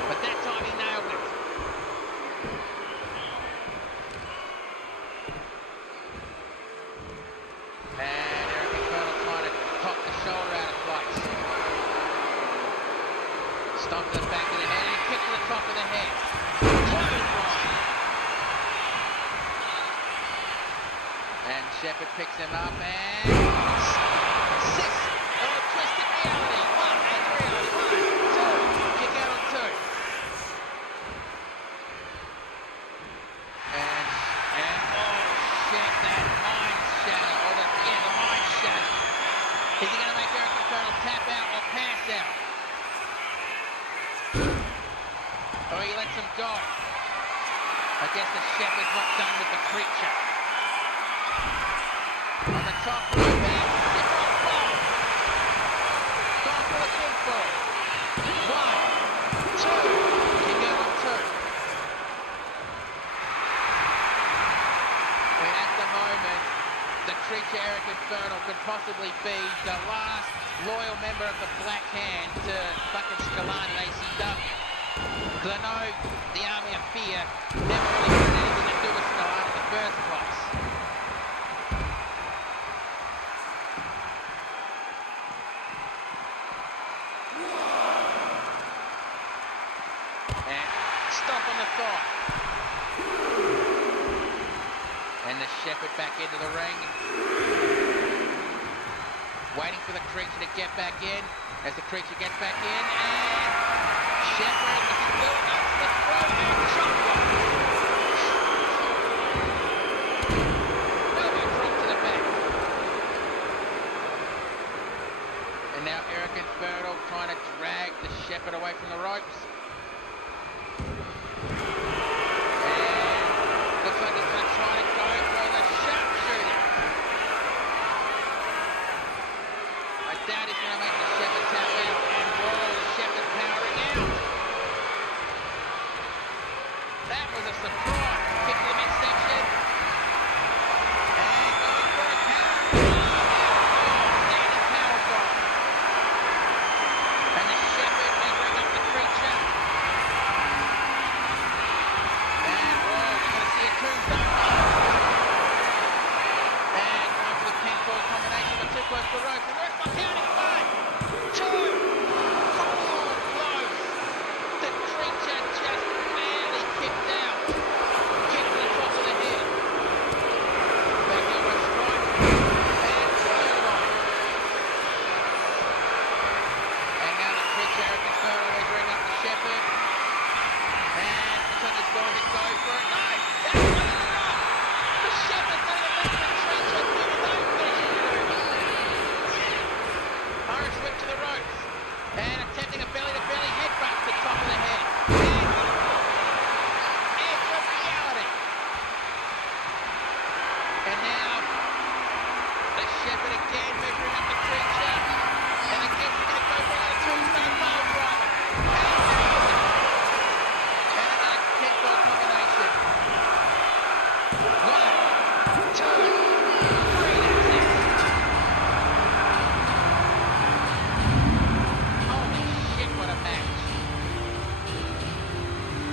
But that time he nailed it. And Eric Infernal trying to pop the shoulder out of place. Stomp to the back of the head and kick to the top of the head. Clothesline. And Shepherd picks him up and... twisted reality. 1, edge reality. 1, 2. Kick out on 2. And oh shit, that mind shatter. Or the mind shatter. Is he going to make Eric Infernal tap out or pass out? Or he lets him go? I guess the shepherd's not done with the creature. On the top rope and different fall. Going for the pinfall. 1, 2. Kick out on 2. I mean, at the moment, the creature Eric Infernal could possibly be the last loyal member of the Black Hand to fucking Galan at ACW. Because I know the Army of Fear never really had anything to do with Galan in the first place. And stomp on the thigh. And the Shepherd back into the ring. Waiting for the creature to get back in. As the creature gets back in, and Shepherd still up the throat and chop block. Elbow drop to the back. And now Eric Inferno trying to drag the Shepherd away from the ropes. And looks like he's going to try to go for the sharpshooter. I doubt he's going to make the Shepherd tap out, and whoa, the Shepherd powering out. That was a surprise. Kick to the midsection. And going for a power. Standing power bomb. And the Shepherd may bring up the creature. And whoa, we're going to see a tombstone. And going for the pinfall combination, but too close to the ropes. And there's my counting. 1, 2, 4, close. The creature just barely kicked out. Kick to the top of the head. Back elbow strike. And clothesline. And now the creature, Eric Inferno, is ringing up the Shepherd. And looks like he's going to go for it. No! That's what it's not! The Shepherd's going to make the creature do his own finishing move. Irish whip to the ropes. And attempting a belly-to-belly headbutt to the top of the head. And it's a reality. And now the Shepherd again measuring up the creature. And I guess he's going to go for another tombstone pile driver. And he nails it. And another pinfall combination. 1, 2, 3, that's it. Holy shit, what a match.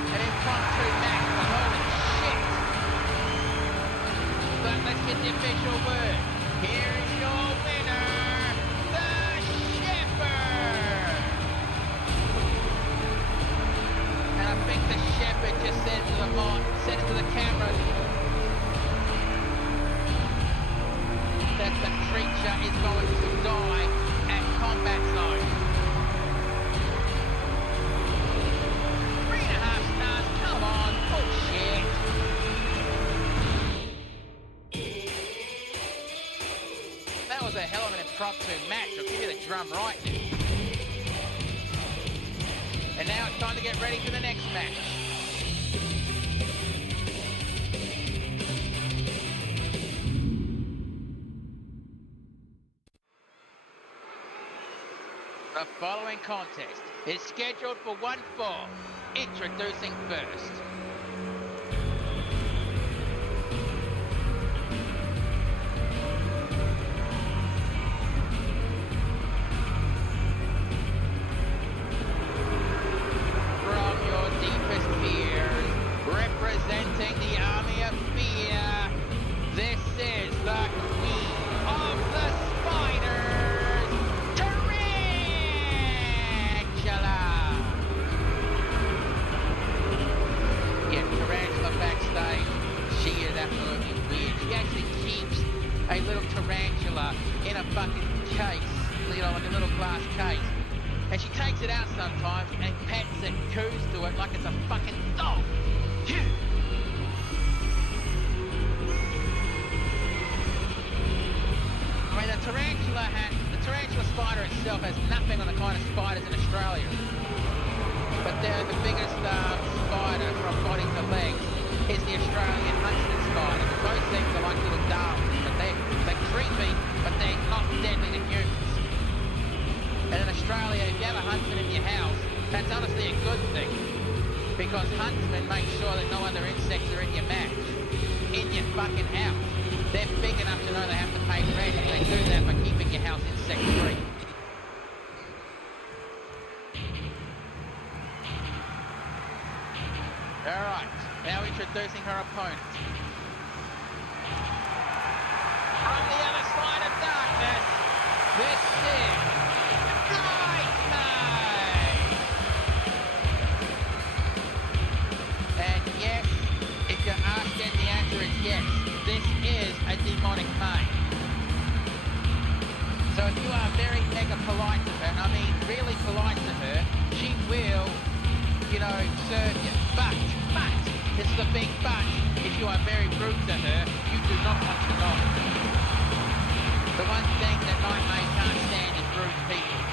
An impromptu match, but holy shit. But let's get the official word. Here is your winner, the Shepherd. And I think the Shepherd just said to the mic, said it to the camera, that the creature is going to die at Combat Zone. 3.5 stars, come on, bullshit. That was a hell of an impromptu match, I'll give you the drum right now. And now it's time to get ready for the next match. The following contest is scheduled for one fall. Introducing first. From your deepest fears, representing the Army of Fear, this is the Queen of the Spiders, Tarantula! Yeah, Tarantula backstage, she is absolutely weird. She actually keeps a little tarantula in a fucking case, you know, like a little glass case. And she takes it out sometimes and pets it, coos to it like it's a fucking dog. Phew. I mean, the tarantula spider itself has nothing on the kind of spiders in Australia. But they're the biggest spider from body to legs is the Australian huntsman spider. But those things are like little darlings, but they're creepy, but they're not deadly to humans. And in Australia, if you have a huntsman in your house, that's honestly a good thing. Because huntsmen make sure that no other insects are in your match, in your fucking house. They're big enough to know they have to pay rent, and they do that by keeping your house insect-free. Alright, now introducing her opponent. From the other side of darkness, this is Nightmare! And yes, if you're asking, the answer is yes. This is a demonic maid. So if you are very mega polite to her, and I mean really polite to her, she will, you know, serve you. But, this is a big but, if you are very rude to her, you do not want to know. The one thing that Night Maid can't stand is rude people.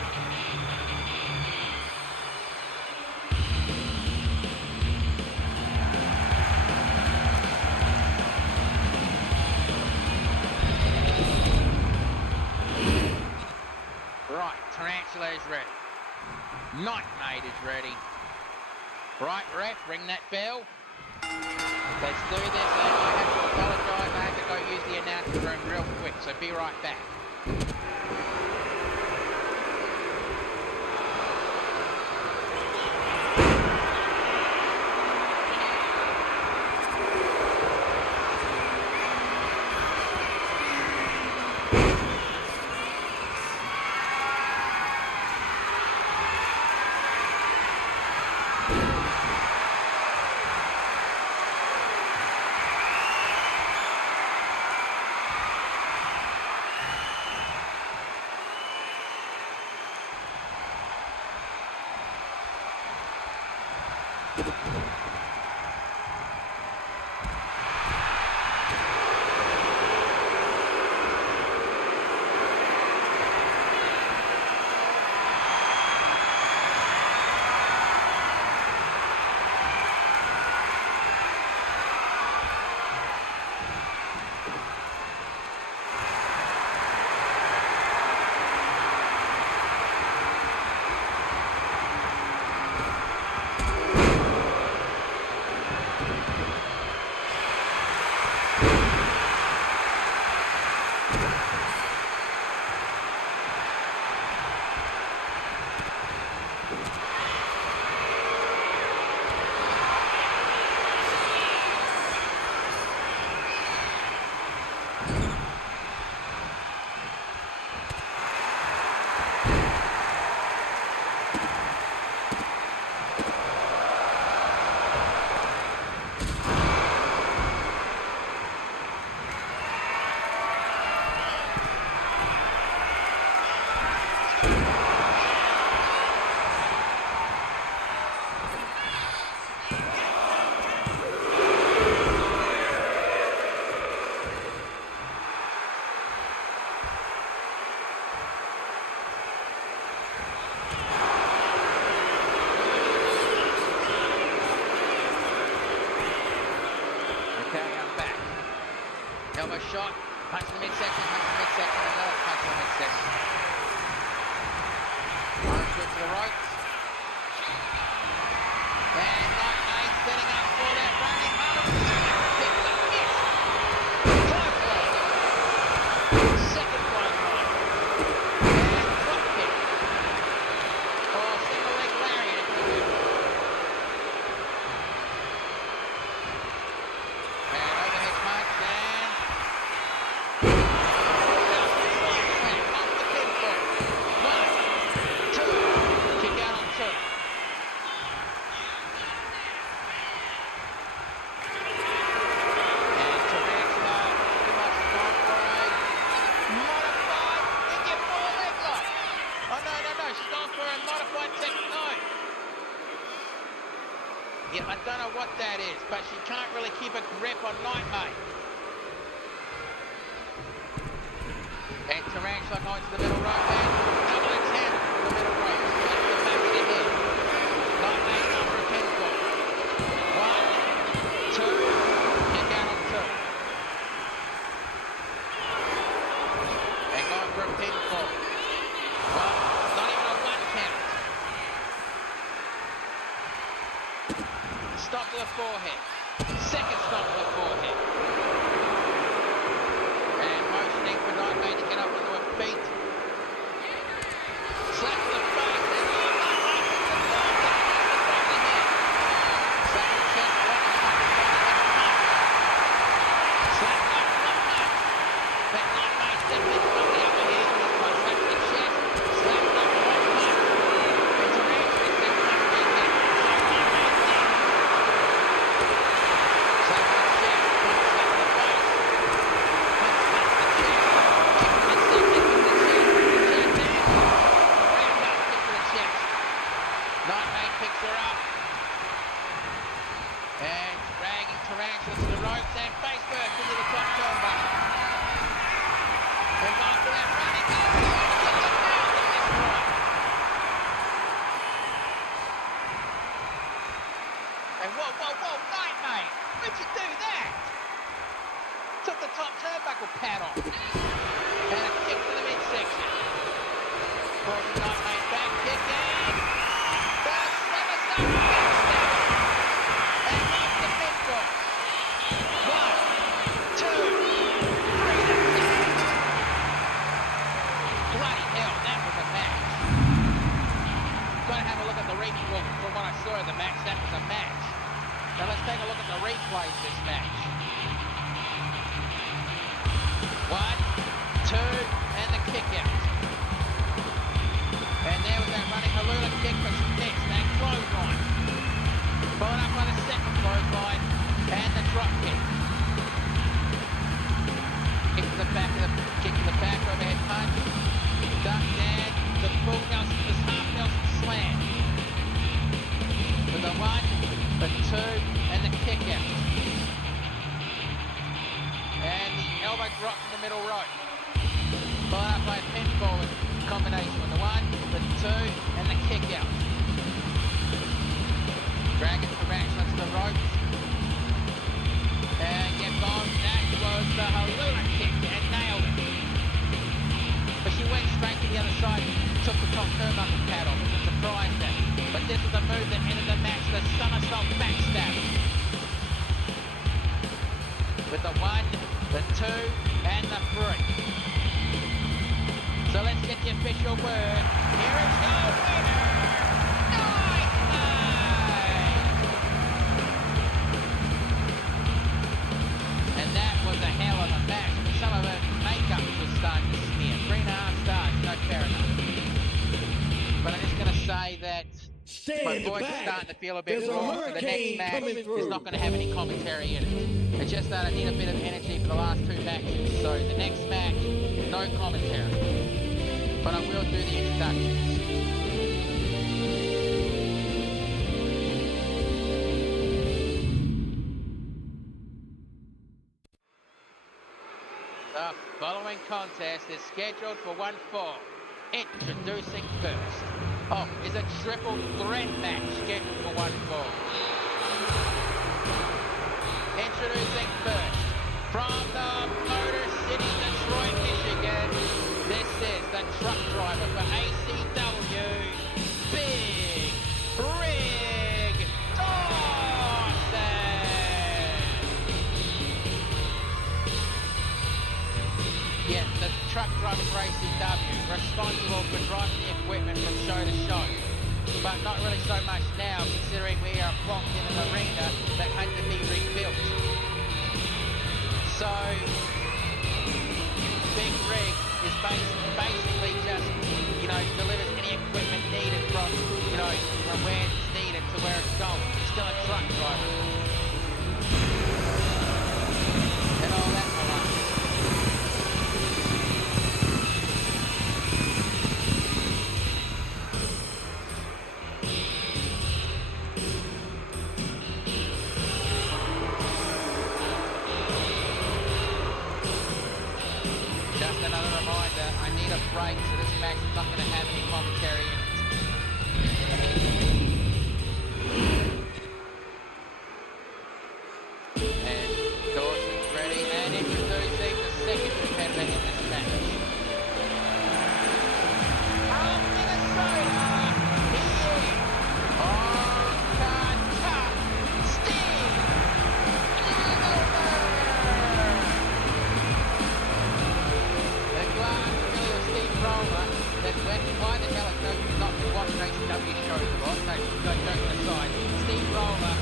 Right, Tarantula is ready. Night Maid is ready. Right, ref, ring that bell. Let's do this, and I have to apologise, I have to go use the announcing room real quick, so be right back. Elbow shot, punch in the midsection, another punch in the midsection. Arm switch to the right. And Night Maid setting up for that running home. Picks up, yes! Close line. Second close line. And drop kick. Or single leg lariat if you will. And overhead punch and yeah, I don't know what that is, but she can't really keep a grip on Night Maid. And Tarantula going to the middle rope and double attempt to the middle rope. Slap the back of the head. Night Maid going for a pinfall. 1, 2, kick out on 2. And going for a pinfall. Well, not even a 1 count. Stop to the forehead. Second stop to the forehead. And motioning for Night Maid to get up onto her feet. Slap to the face. And Night Maid hits the block. That was the front of the head. Second check. picks her up. And dragging Tarantula to the ropes and face first into the top turnbuckle. And after that running, gets the mouth at this point. And whoa, mate. Where'd you do that? Took the top turnbuckle pad off. And a kick to the midsection. Forcing mate back kick in. The somersault backstab. And off the pinfall. 1, 2, 3. Bloody hell, that was a match. Gotta have a look at the replay. Well, from what I saw of the match, that was a match. Now let's take a look at the replays of this match. 1, 2, and the kick out. And there was that running Halula kick for some next, and clothesline. Followed up by the second clothesline, and the drop kick. Kick to the back, overhead punch. Duck down, the full Nelson, this half Nelson slam. With the 1, the 2, and the kick out. And the elbow drop in the middle rope. Followed up by a pinfall combination with the 1, the 2, and the kick out. Dragging Tarantula to the ropes. And get on. That was the Halula kick and nailed it. But she went straight to the other side, took the top turnbuckle pad off. It was a surprise that. But this is the move that ended the match, the somersault backstab. With the 1, the 2, and the 3. So let's get the official word. Here is your winner, Night Night! And that was a hell of a match, but some of her makeup was starting to smear. 3.5 stars, no fair enough. But I'm just going to say that my voice is starting to feel a bit raw, so the next match is not going to have any commentary in it. It's just that I need a bit of energy for the last 2 matches, so the next match, no commentary. But I will do the introductions. The following contest is scheduled for 1 fall. Introducing first. Oh, is a triple threat match scheduled for 1 fall. Introducing first, from the Motor City, Detroit, Michigan, this is the truck driver for ACW, Big Rig Dawson! Yeah, the truck driver for ACW, responsible for driving the equipment from show to show. But not really so much now, considering we are plonked in an arena that had to be rebuilt. So, Big Rig is basically just, delivers any equipment needed from where it's needed to where it's going. It's still a truck driver. And all that malarkey. Just another reminder, I need a break, so this match is not going to have any commentary in it. And Dawson's ready, and introducing the second competitor in this match. From Minnesota, he is Anarchy, Steve Engelberg. The glass really was Steve Roller that went, why the hell it does not watch ACW shows a lot, no, joking aside, Steve Roller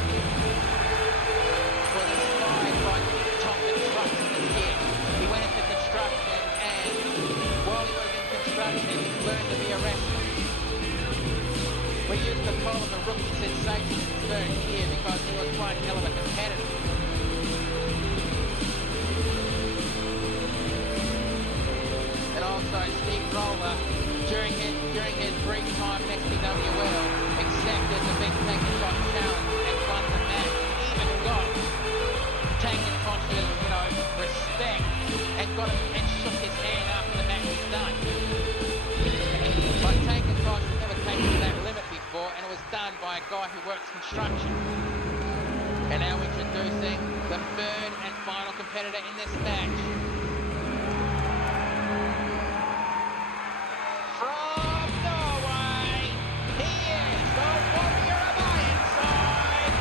was inspired by Tom the Trucks in the kid. He went into construction and while he was in construction, he learned to be a wrestler. We used to call him the rookie sensation in his first year because he was one hell of a competitor. And also Steve Roller, during his brief time in XPWL, accepted the big by a guy who works construction. And now introducing the third and final competitor in this match. From Norway, he is the warrior of Ironside,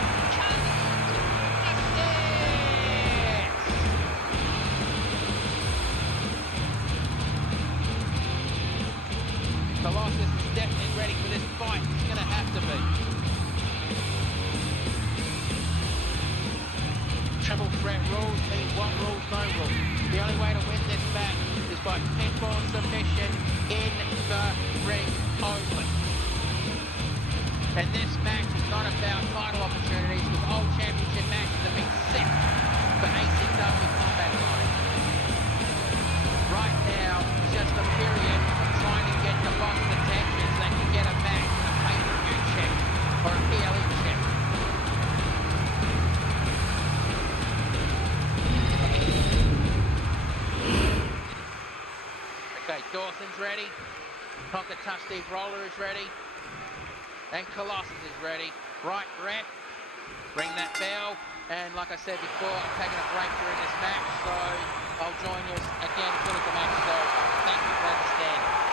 Colossus is definitely ready for this fight. He's going to have to be. Triple threat rules means one rules, no rules. The only way to win this match is by pinfall submission in the ring only. And this match is not about title opportunities, because all championship matches have been set for ACW Combat Line. Right now, just a period of trying to get the boss's attention so they can get a match, a pay-per-view check, or a PLE check. Okay, Dawson's ready. Conquer Tough Steve Roller is ready. And Colossus is ready. Right rep. Ring that bell. And like I said before, I'm taking a break during this match, so I'll join you again as soon as the match is over. Thank you for understanding.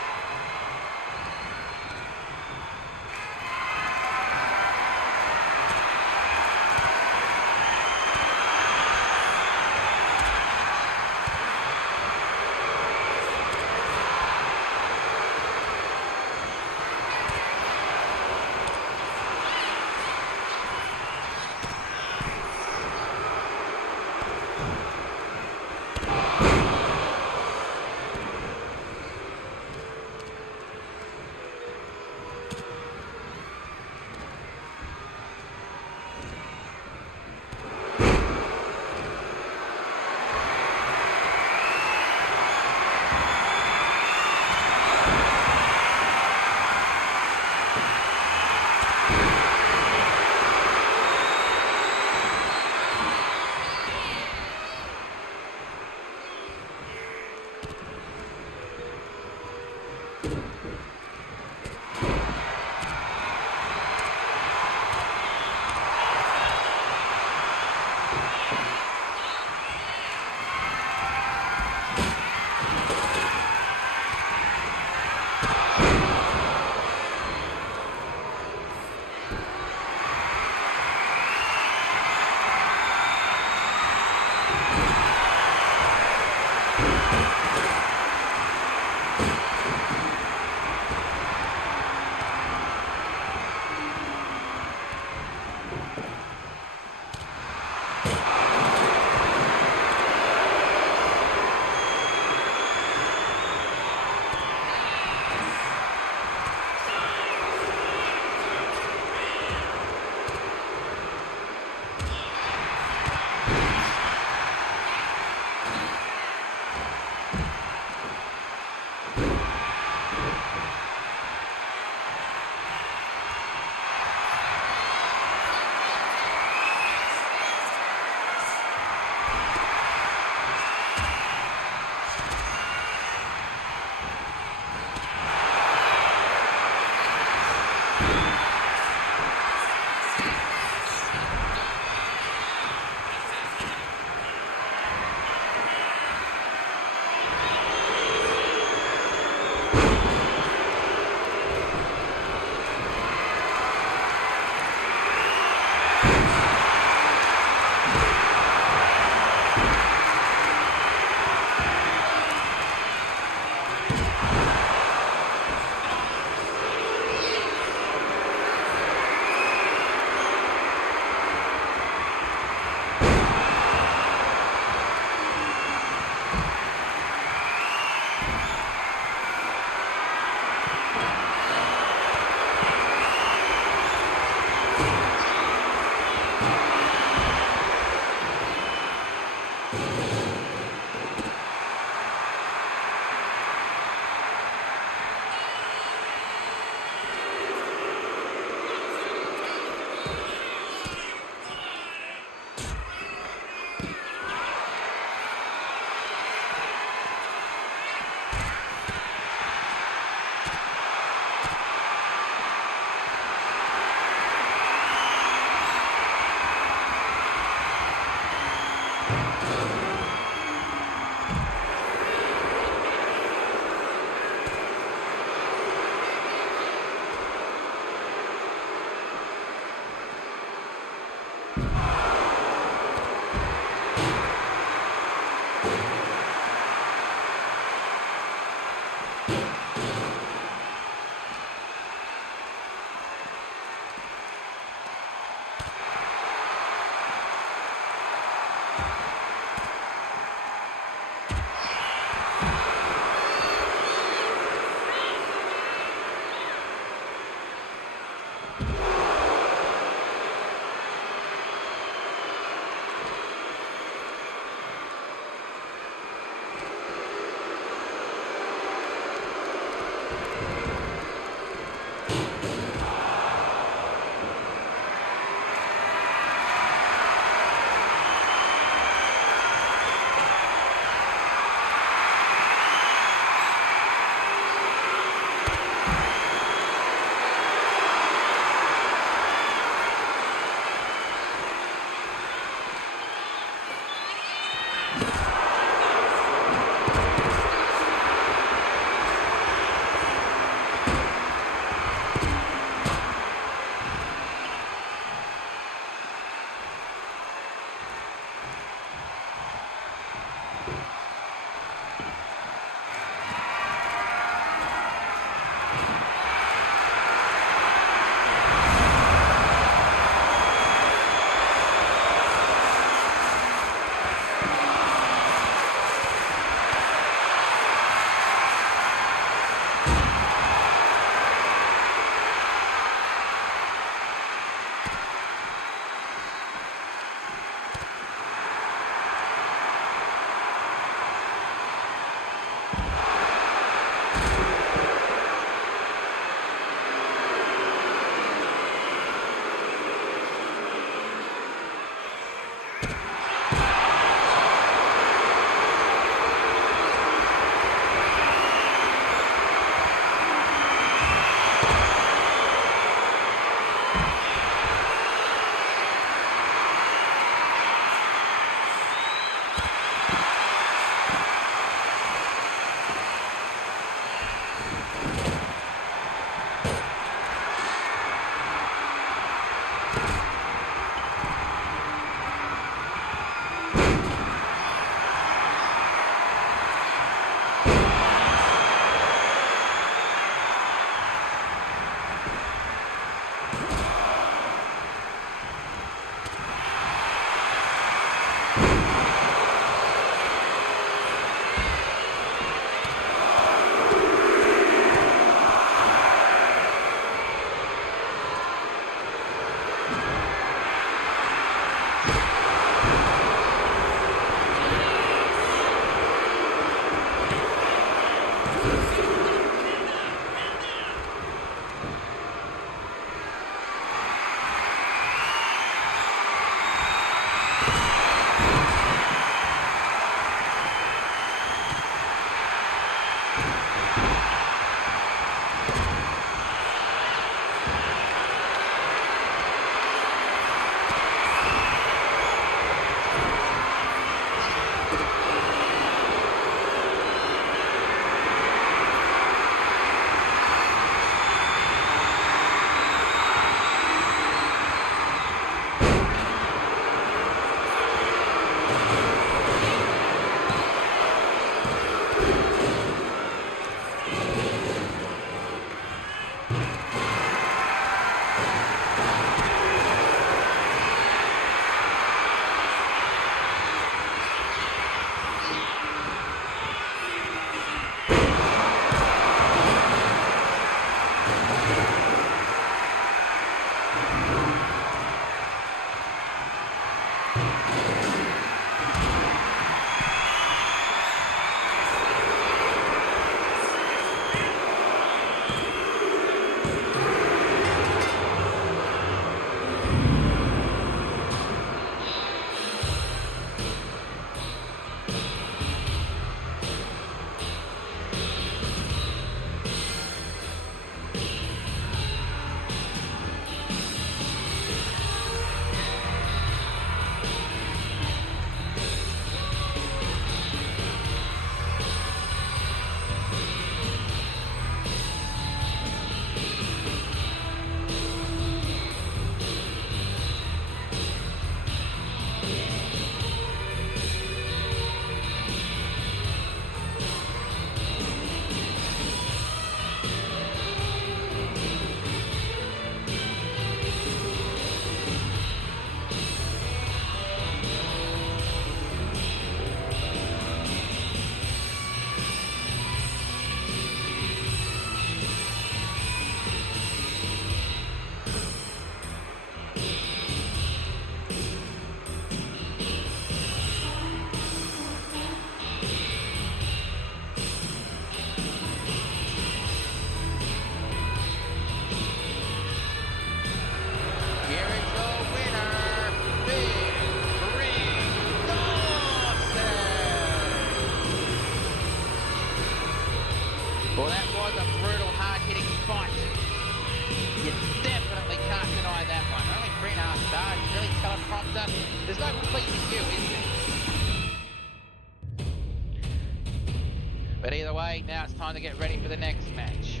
it's time to get ready for the next match.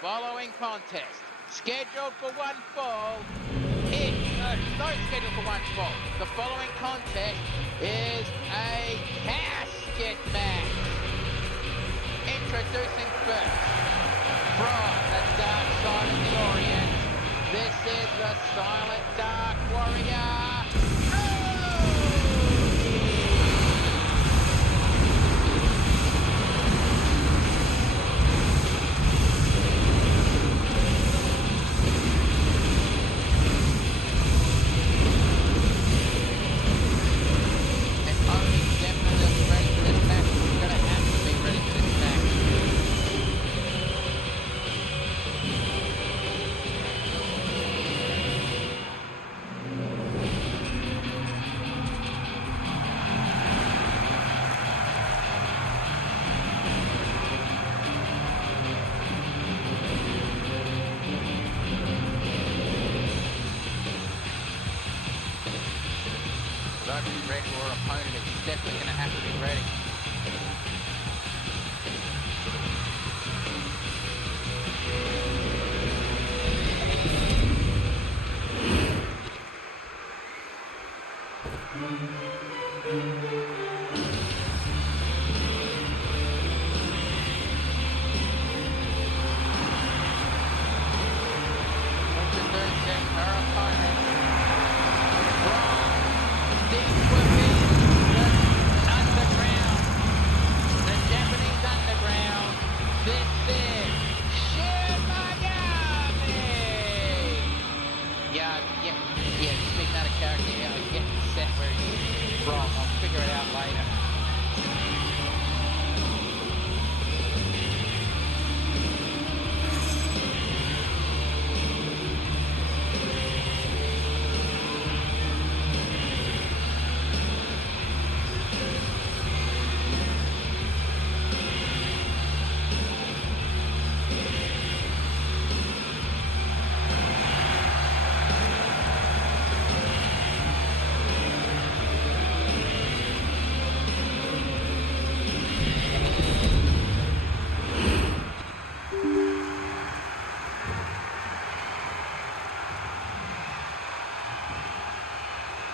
Following contest, scheduled for one fall. Not scheduled for one fall. The following contest is a casket match. Introducing first, from the dark side of the Orient, this is the Silent Dark Warrior, ready or opponent is definitely going to have to be ready. Introducing her opponent from deep within the underground, the Japanese underground. This is Shimagami! Yeah, speaking out of character, yeah, I get the set where he's from. I'll figure it out later.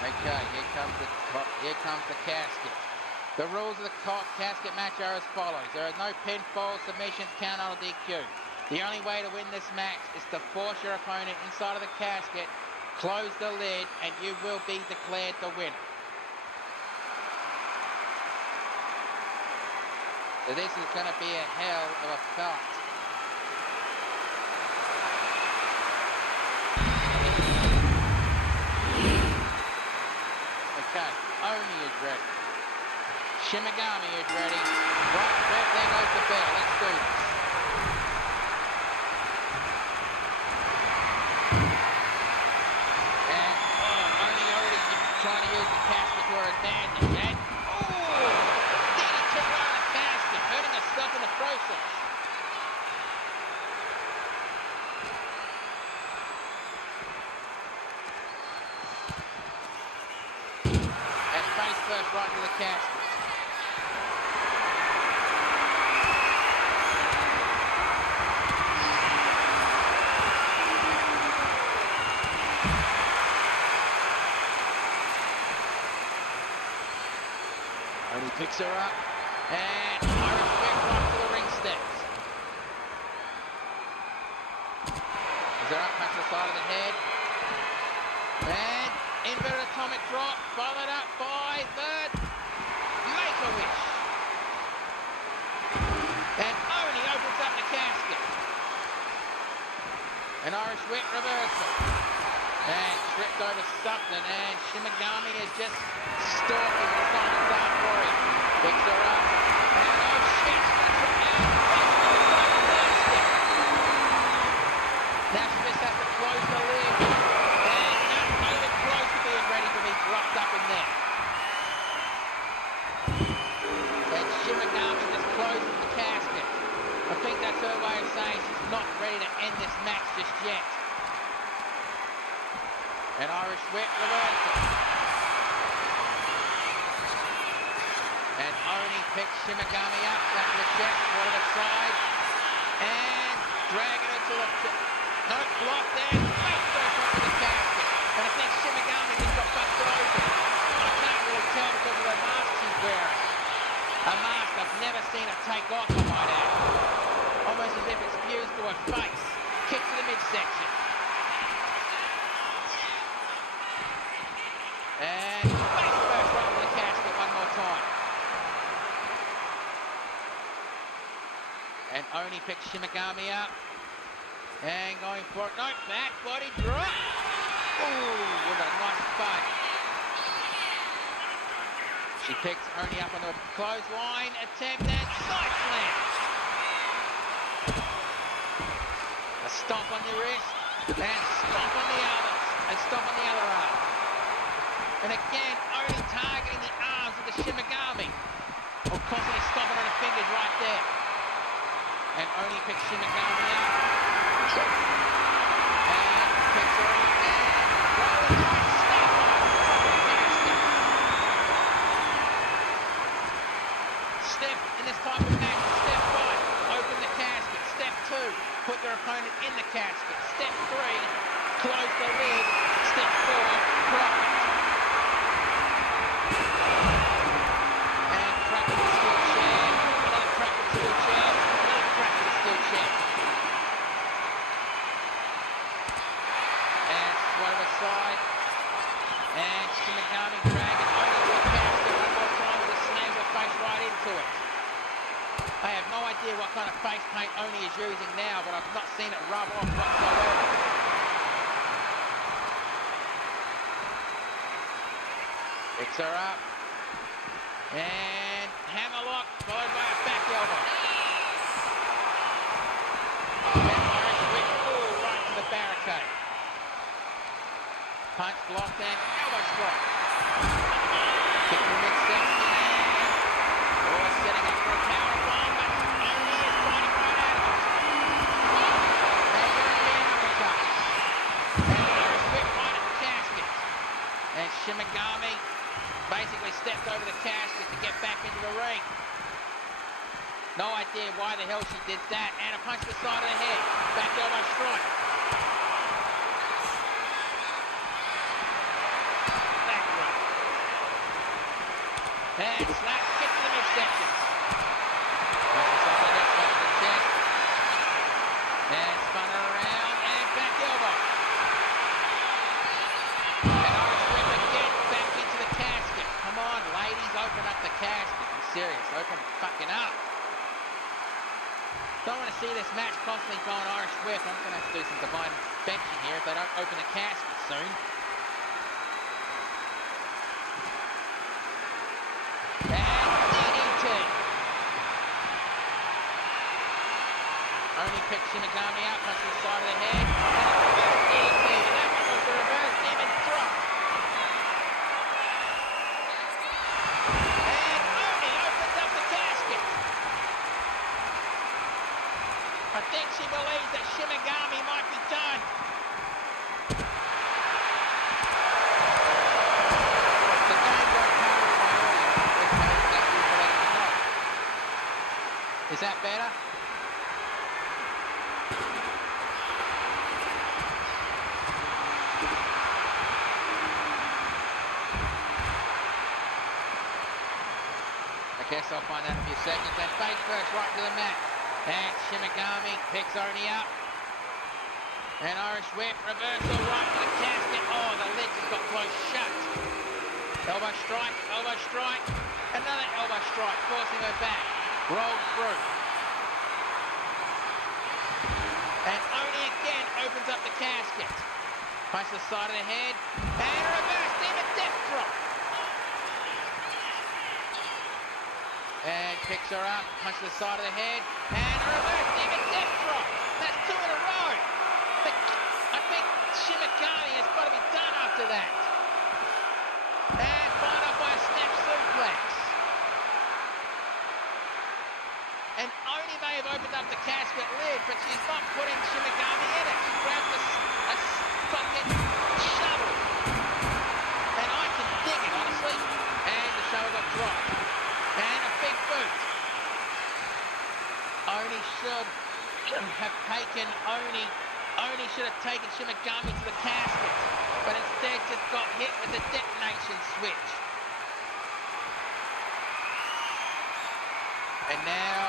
Okay, here comes the casket. The rules of the casket match are as follows. There are no pinfalls, submissions, count out, or DQ. The only way to win this match is to force your opponent inside of the casket, close the lid, and you will be declared the winner. So this is going to be a hell of a fight. Okay, Oni is ready. Shimagami is ready. Right, there goes the bell. Let's do this. And Oni already trying to use the casket to her advantage. And DDT right on the casket, hurting herself in the process. Face first right to the casket. Only picks her up, and Irish whip right to the ring steps. Is there up, punch to the side of the head, and inverted atomic drop, followed up by the Make-A-Wish. And Oni opens up the casket. An Irish whip reversal. And tripped over something, and Shimagami is just stalking the Silent Dark Warrior. Picks her up, and oh shit, she's going to trip down. Now she just has to close the lid. Close to being ready to be dropped up in there. And Shimagami just closes the casket. I think that's her way of saying she's not ready to end this match just yet. An Irish whip reversal. And Oni picks Shimigami up, back to the chest, one to the side, and dragging her to the... No, block there, face first up to the casket. And I think Shimigami just got busted open. I can't really tell because of the mask she's wearing. A mask I've never seen her take off, I might add. Almost as if it's fused to her face. Kick to the midsection. And face first right to the casket one more time. And Oni picks Shimigami up. And going for it. No, back body drop. Ooh, with a nice fight. She picks Oni up on the clothesline attempt and side slam. A stomp on the wrist and stomp on the others and stomp on the other arm. And again, Oni targeting the arms of the Shimigami. Or constantly stomping on the fingers right there. And Oni picks Shimigami up. And picks her up and rolling right step on the casket. Step in this type of match, step 1, open the casket. Step 2, put their opponent in the casket. Step 3, close the lid. Step 4, drop it. And crack with the steel chair, another crack with the steel chair, another crack with the steel chair. And swat aside. And Shimigami dragging Oni to the casket one more time with a snags her face right into it. I have no idea what kind of face paint Oni is using now, but I've not seen it rub off whatsoever. Picks her up. And hammerlock followed by a back elbow. And Irish whip, ooh, right to the barricade. Punch blocked and elbow strike. Kick to the midsection and setting up for a power bomb, but Oni is fighting right out of it. And European uppercut. And Irish whip right at the casket. And Shimigami basically stepped over the casket to get back into the ring. No idea why the hell she did that. And a punch to the side of the head. Back elbow strike. Back right. And slap kick to the midsection. Punch to the side of the head, punch to the chest. And spun her around and back elbow. And Irish whip again back into the casket. Come on, ladies, open up the casket. I'm serious, open it fucking up. Don't want to see this match constantly going Irish whip. I'm going to have to do some divine benching here if they don't open the casket soon. And DDT. Oni picks Shimigami up, punch to the side of the head. And a reverse DDT. That one was the reverse demon drop. And Oni opens up the casket. I think she believes that Shimigami might be done. The game got covered in my audio. Is that better? I guess I'll find out in a few seconds. And face first right to the mat. And Shimigami picks Oni up. And Irish whip, reversal right to the casket. Oh, the lid just got closed shut. Elbow strike, another elbow strike, forcing her back. Rolled through. And Oni again opens up the casket. Punch to the side of the head. And a reverse demon death drop. And picks her up, punch to the side of the head, and a reverse demon death drop. That's 2 in a row. I think Shimigami has got to be done after that. And followed up by a snap suplex. And Oni may have opened up off the casket lid, but she's not putting Shimigami in it. She grabs a fucking shovel. And I can dig it, honestly. And the shovel got dropped. And a big boot. Oni should have taken Oni should have taken Shimigami to the casket. But instead just got hit with the detonation switch. And now,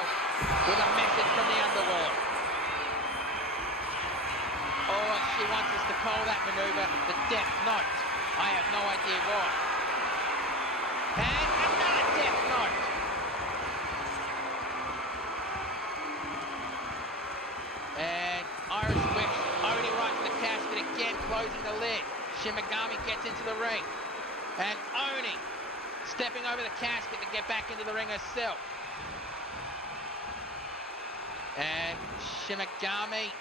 with a message from the underworld. Oh, she wants us to call that maneuver the Death Note. I have no idea why. And another Death Note. And Irish Whip only right to the casket again, closing the lid. Shimigami gets into the ring. And Oni stepping over the casket to get back into the ring herself. And Shimigami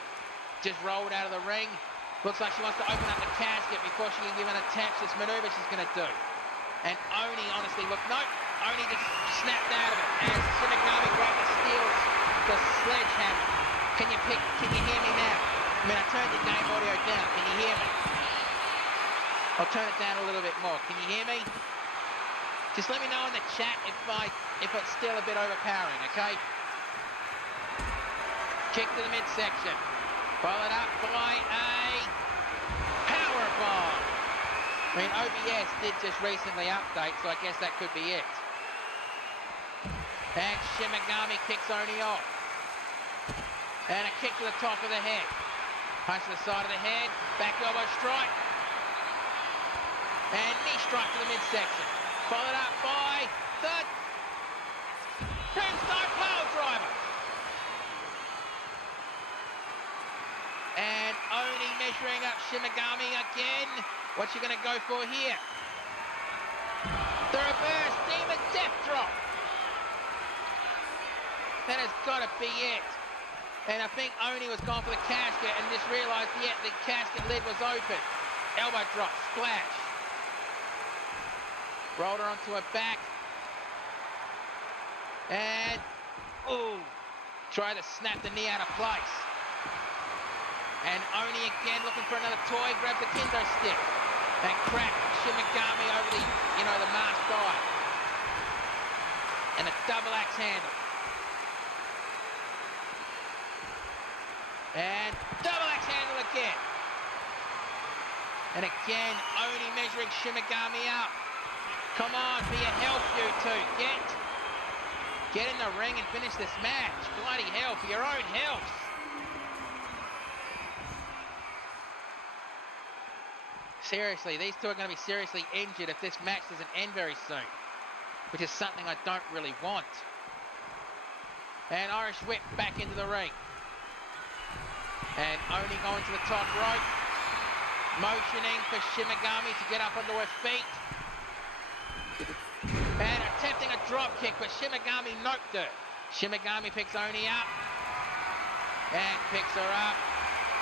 just rolled out of the ring. Looks like she wants to open up the casket before she can even attempt this maneuver she's going to do. And Oni honestly, look, no, Oni just snapped out of it. And Shimigami grabbed the sledgehammer. Can you hear me now? I mean, I turned the game audio down. Can you hear me? I'll turn it down a little bit more. Can you hear me? Just let me know in the chat if it's still a bit overpowering, okay? Kick to the midsection. Followed up by a powerbomb. I mean, OBS did just recently update, so I guess that could be it. And Shimigami kicks Oni off. And a kick to the top of the head. Punch to the side of the head. Back elbow strike. And knee strike to the midsection. Followed up by the tombstone pile driver. And Oni measuring up Shimigami again. What's she going to go for here? The reverse demon death drop. That has got to be it. And I think Oni was gone for the casket and just realised, yeah, the casket lid was open. Elbow drop, splash. Rolled her onto her back. And, ooh, tried to snap the knee out of place. And Oni again looking for another toy, grabs the kendo stick. And cracked Shimigami over the, the masked eye. And a double axe handle. And double axe handle again. And again, Oni measuring Shimigami up. Come on, be a help, you two. Get in the ring and finish this match. Bloody hell, for your own health. Seriously, these two are going to be seriously injured if this match doesn't end very soon. Which is something I don't really want. And Irish Whip back into the ring. And Oni going to the top rope. Motioning for Shimigami to get up onto her feet. And attempting a drop kick, but Shimigami noped her. Shimigami picks Oni up. And picks her up.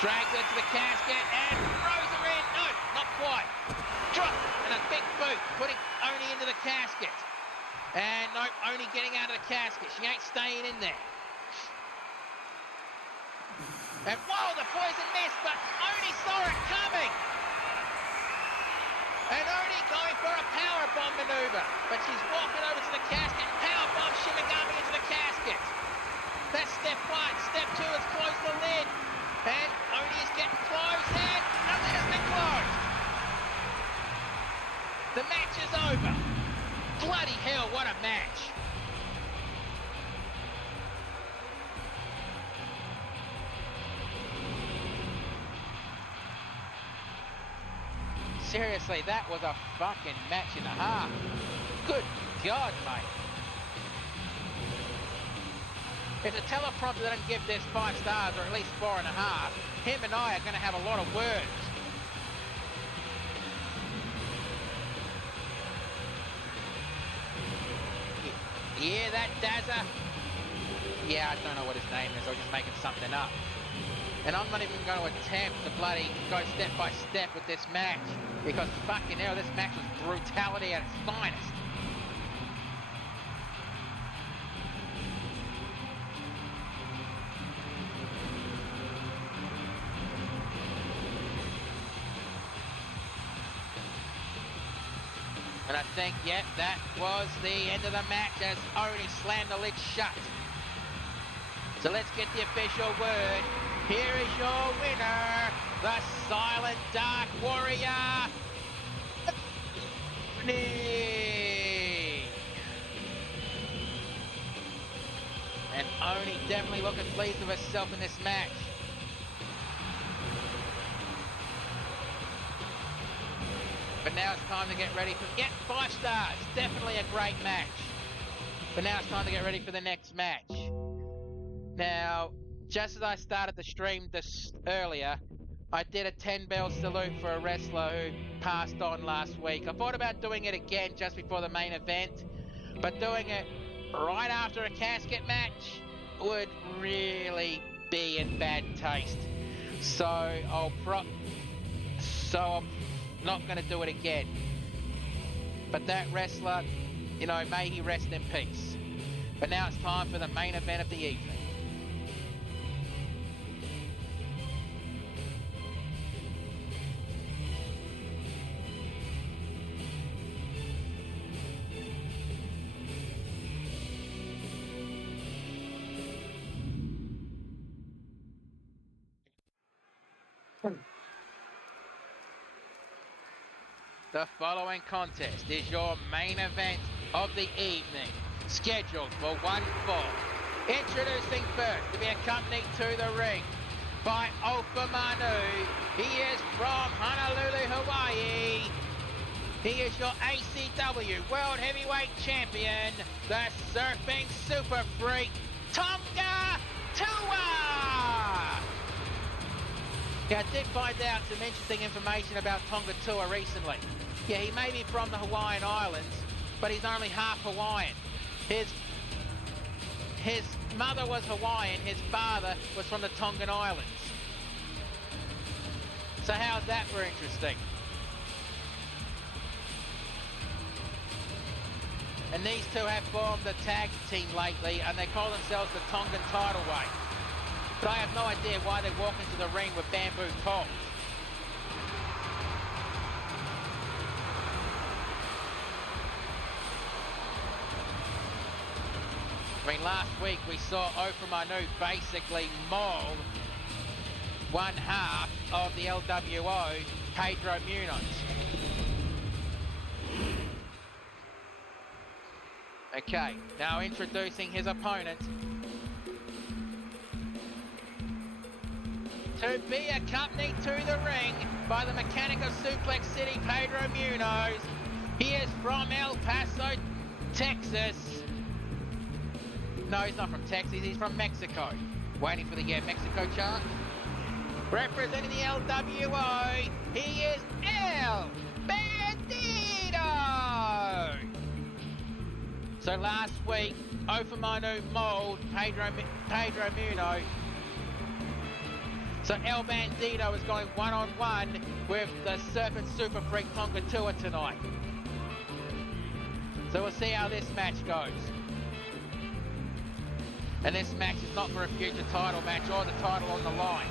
Drags her to the casket and throws her in. No, not quite. Drop and a big boot, putting Oni into the casket. And nope, Oni getting out of the casket. She ain't staying in there. And whoa, the poison missed, but Oni saw it coming. And Oni going for a powerbomb maneuver. But she's walking over to the casket, powerbomb Shimigami into the casket. That's step one. Step two is close the lid. And Oni is getting close, and the lid has been closed. The match is over. Bloody hell, what a match. Seriously, that was a fucking match and a half. Good God, mate. If the teleprompter doesn't give this 5 stars, or at least 4.5, him and I are going to have a lot of words. Yeah, that Dazza? Yeah, I don't know what his name is. I was just making something up. And I'm not even going to attempt to bloody go step by step with this match. Because fucking hell, this match was brutality at its finest. And I think, yep, that was the end of the match as Oni slammed the lid shut. So let's get the official word. Here is your winner, the Silent Dark Warrior, Oni. And Oni definitely looking pleased with herself in this match. But now it's time to get ready for, 5 stars, definitely a great match. But now it's time to get ready for the next match. Now, just as I started the stream this earlier, I did a 10 bell salute for a wrestler who passed on last week. I thought about doing it again just before the main event, but doing it right after a casket match would really be in bad taste. So I'm not going to do it again. But that wrestler, may he rest in peace. But now it's time for the main event of the evening. The following contest is your main event of the evening, scheduled for 1 fall. Introducing first to be accompanied to the ring by Alpha Manu. He is from Honolulu, Hawaii. He is your ACW World Heavyweight Champion, the Surfing Super Freak, Tonga Tua! Yeah, I did find out some interesting information about Tonga Tua recently. Yeah, he may be from the Hawaiian Islands, but he's only half Hawaiian. His mother was Hawaiian, his father was from the Tongan Islands. So how's that for interesting? And these two have formed a tag team lately, and they call themselves the Tongan Tidal Wave. But I have no idea why they walk into the ring with bamboo poles. I mean, last week we saw Ofa Manu basically maul one half of the LWO, Pedro Munoz. Okay, now introducing his opponent. To be accompanied to the ring by the mechanic of Suplex City, Pedro Munoz. He is from El Paso, Texas. No, he's not from Texas, he's from Mexico. Waiting for the Mexico chant. Representing the LWO, he is El Bandito! So last week, Ofa Manu mauled Pedro Munoz. So El Bandito is going one-on-one with the Serpent Super Freak Tonga Tua tonight. So we'll see how this match goes. And this match is not for a future title match or the title on the line.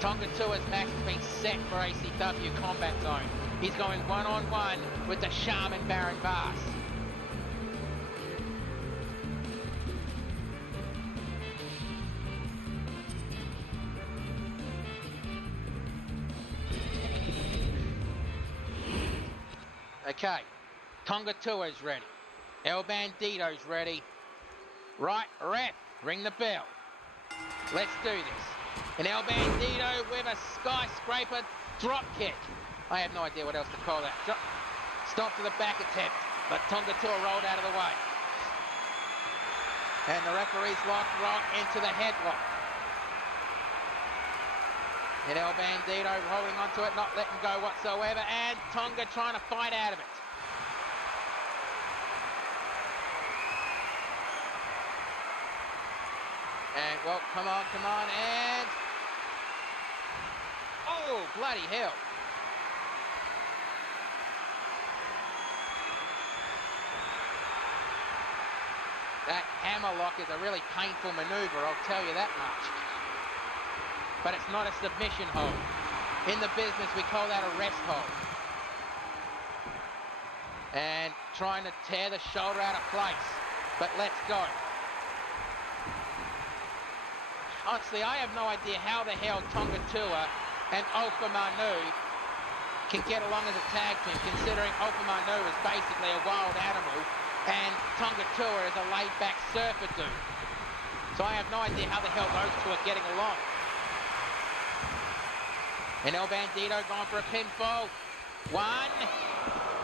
Tonga Tua's match has been set for ACW Combat Zone. He's going one-on-one with the Shaman Baron Bass. Okay, Tonga Tua's ready. El Bandito's ready. Right, ref, ring the bell. Let's do this. And El Bandito with a skyscraper drop kick. I have no idea what else to call that. Stop to the back attempt, but Tonga Tua rolled out of the way. And the referee's locked right into the headlock. And El Bandito holding onto it, not letting go whatsoever, and Tonga trying to fight out of it. And, well, come on, and... Oh, bloody hell. That hammerlock is a really painful maneuver, I'll tell you that much. But it's not a submission hold. In the business, we call that a rest hold. and trying to tear the shoulder out of place. But let's go. Honestly, I have no idea how the hell Tonga Tua and Alpha Manu can get along as a tag team, considering Alpha Manu is basically a wild animal and Tonga Tua is a laid-back surfer dude. So I have no idea how the hell those two are getting along. And El Bandito going for a pinfall. One.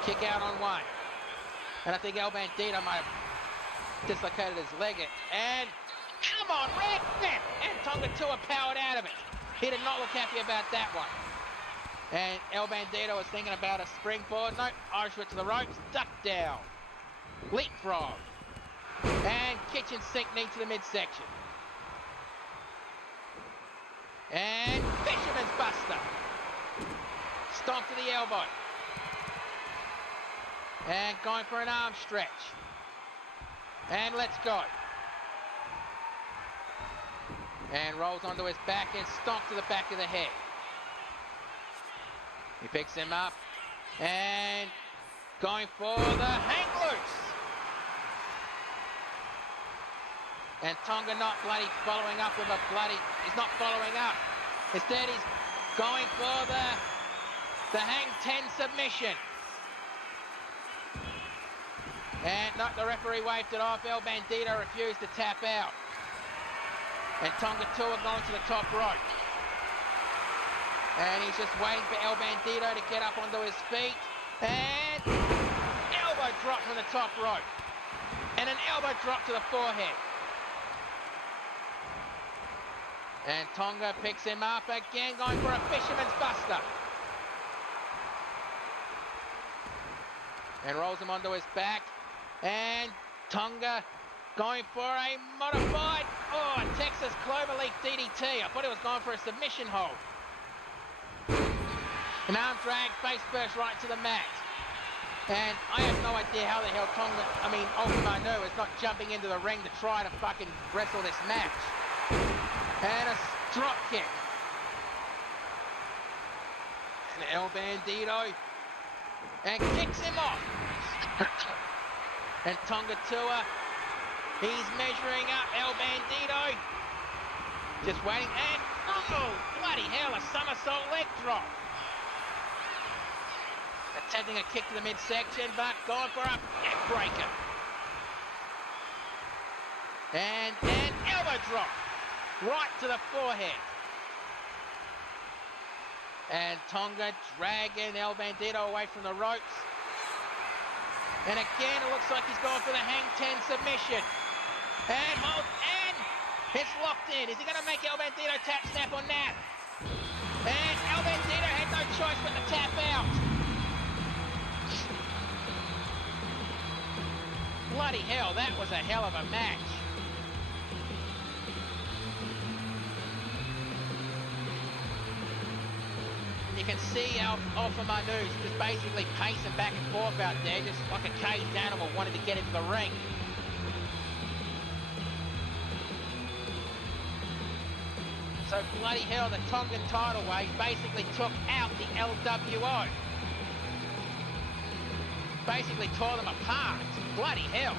Kick out on one. And I think El Bandito might have dislocated his leg. And come on, Red Snap! And Tonga Tua powered out of it. He did not look happy about that one. And El Bandito was thinking about a springboard. No, Irish whip to the ropes. Duck down. Leapfrog. And kitchen sink knee to the midsection. And Fisherman's Buster. Stomp to the elbow. And going for an arm stretch. And let's go. And rolls onto his back and stomp to the back of the head. He picks him up. And going for the hang loose. And Tonga not bloody following up with a bloody... He's not following up. Instead, he's going for the hang 10 submission. And not the referee waved it off. El Bandito refused to tap out. And Tonga Tua going to the top rope. And he's just waiting for El Bandito to get up onto his feet. And elbow drop from the top rope. And an elbow drop to the forehead. And Tonga picks him up again, going for a Fisherman's Buster. And rolls him onto his back. And Tonga going for a modified, Texas Cloverleaf DDT. I thought he was going for a submission hold. An arm drag, face first right to the mat. And I have no idea how the hell Alpha Manu is not jumping into the ring to try to fucking wrestle this match. And a drop kick. And El Bandito. And kicks him off. And Tonga Tua. He's measuring up El Bandito. Just waiting. And, bloody hell, a somersault leg drop. Attempting a kick to the midsection, but going for a neck breaker. And an elbow drop. Right to the forehead. And Tonga dragging El Bandito away from the ropes. And again, it looks like he's going for the hang 10 submission. And it's locked in. Is he going to make El Bandito tap, snap, or nap? And El Bandito had no choice but to tap out. Bloody hell, that was a hell of a match. You can see Alpha Manu's just basically pacing back and forth out there, just like a caged animal wanting to get into the ring. So bloody hell, the Tongan tidal wave basically took out the LWO. Basically tore them apart. Bloody hell.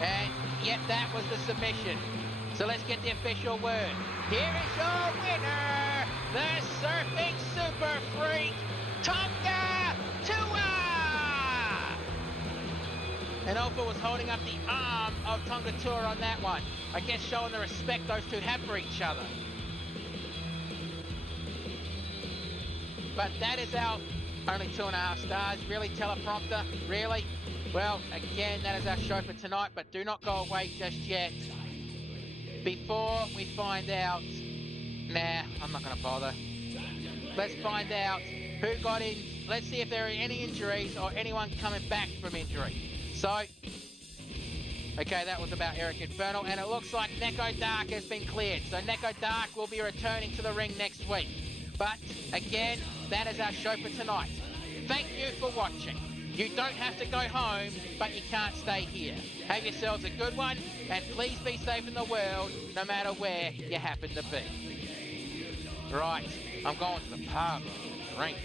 And yep, that was the submission. So let's get the official word. Here is your winner, the surfing super freak, Tonga Tua! And Alpha was holding up the arm of Tonga Tua on that one. I guess showing the respect those two have for each other. But that is our only 2.5 stars. Really, teleprompter? Really? Well, again, that is our show for tonight, but do not go away just yet. Before we find out... Nah, I'm not going to bother. Let's find out who got in. Let's see if there are any injuries or anyone coming back from injury. So, okay, that was about Eric Infernal, and it looks like Neko Dark has been cleared. So Neko Dark will be returning to the ring next week. But, again, that is our show for tonight. Thank you for watching. You don't have to go home, but you can't stay here. Have yourselves a good one, and please be safe in the world, no matter where you happen to be. Right, I'm going to the pub. Drink.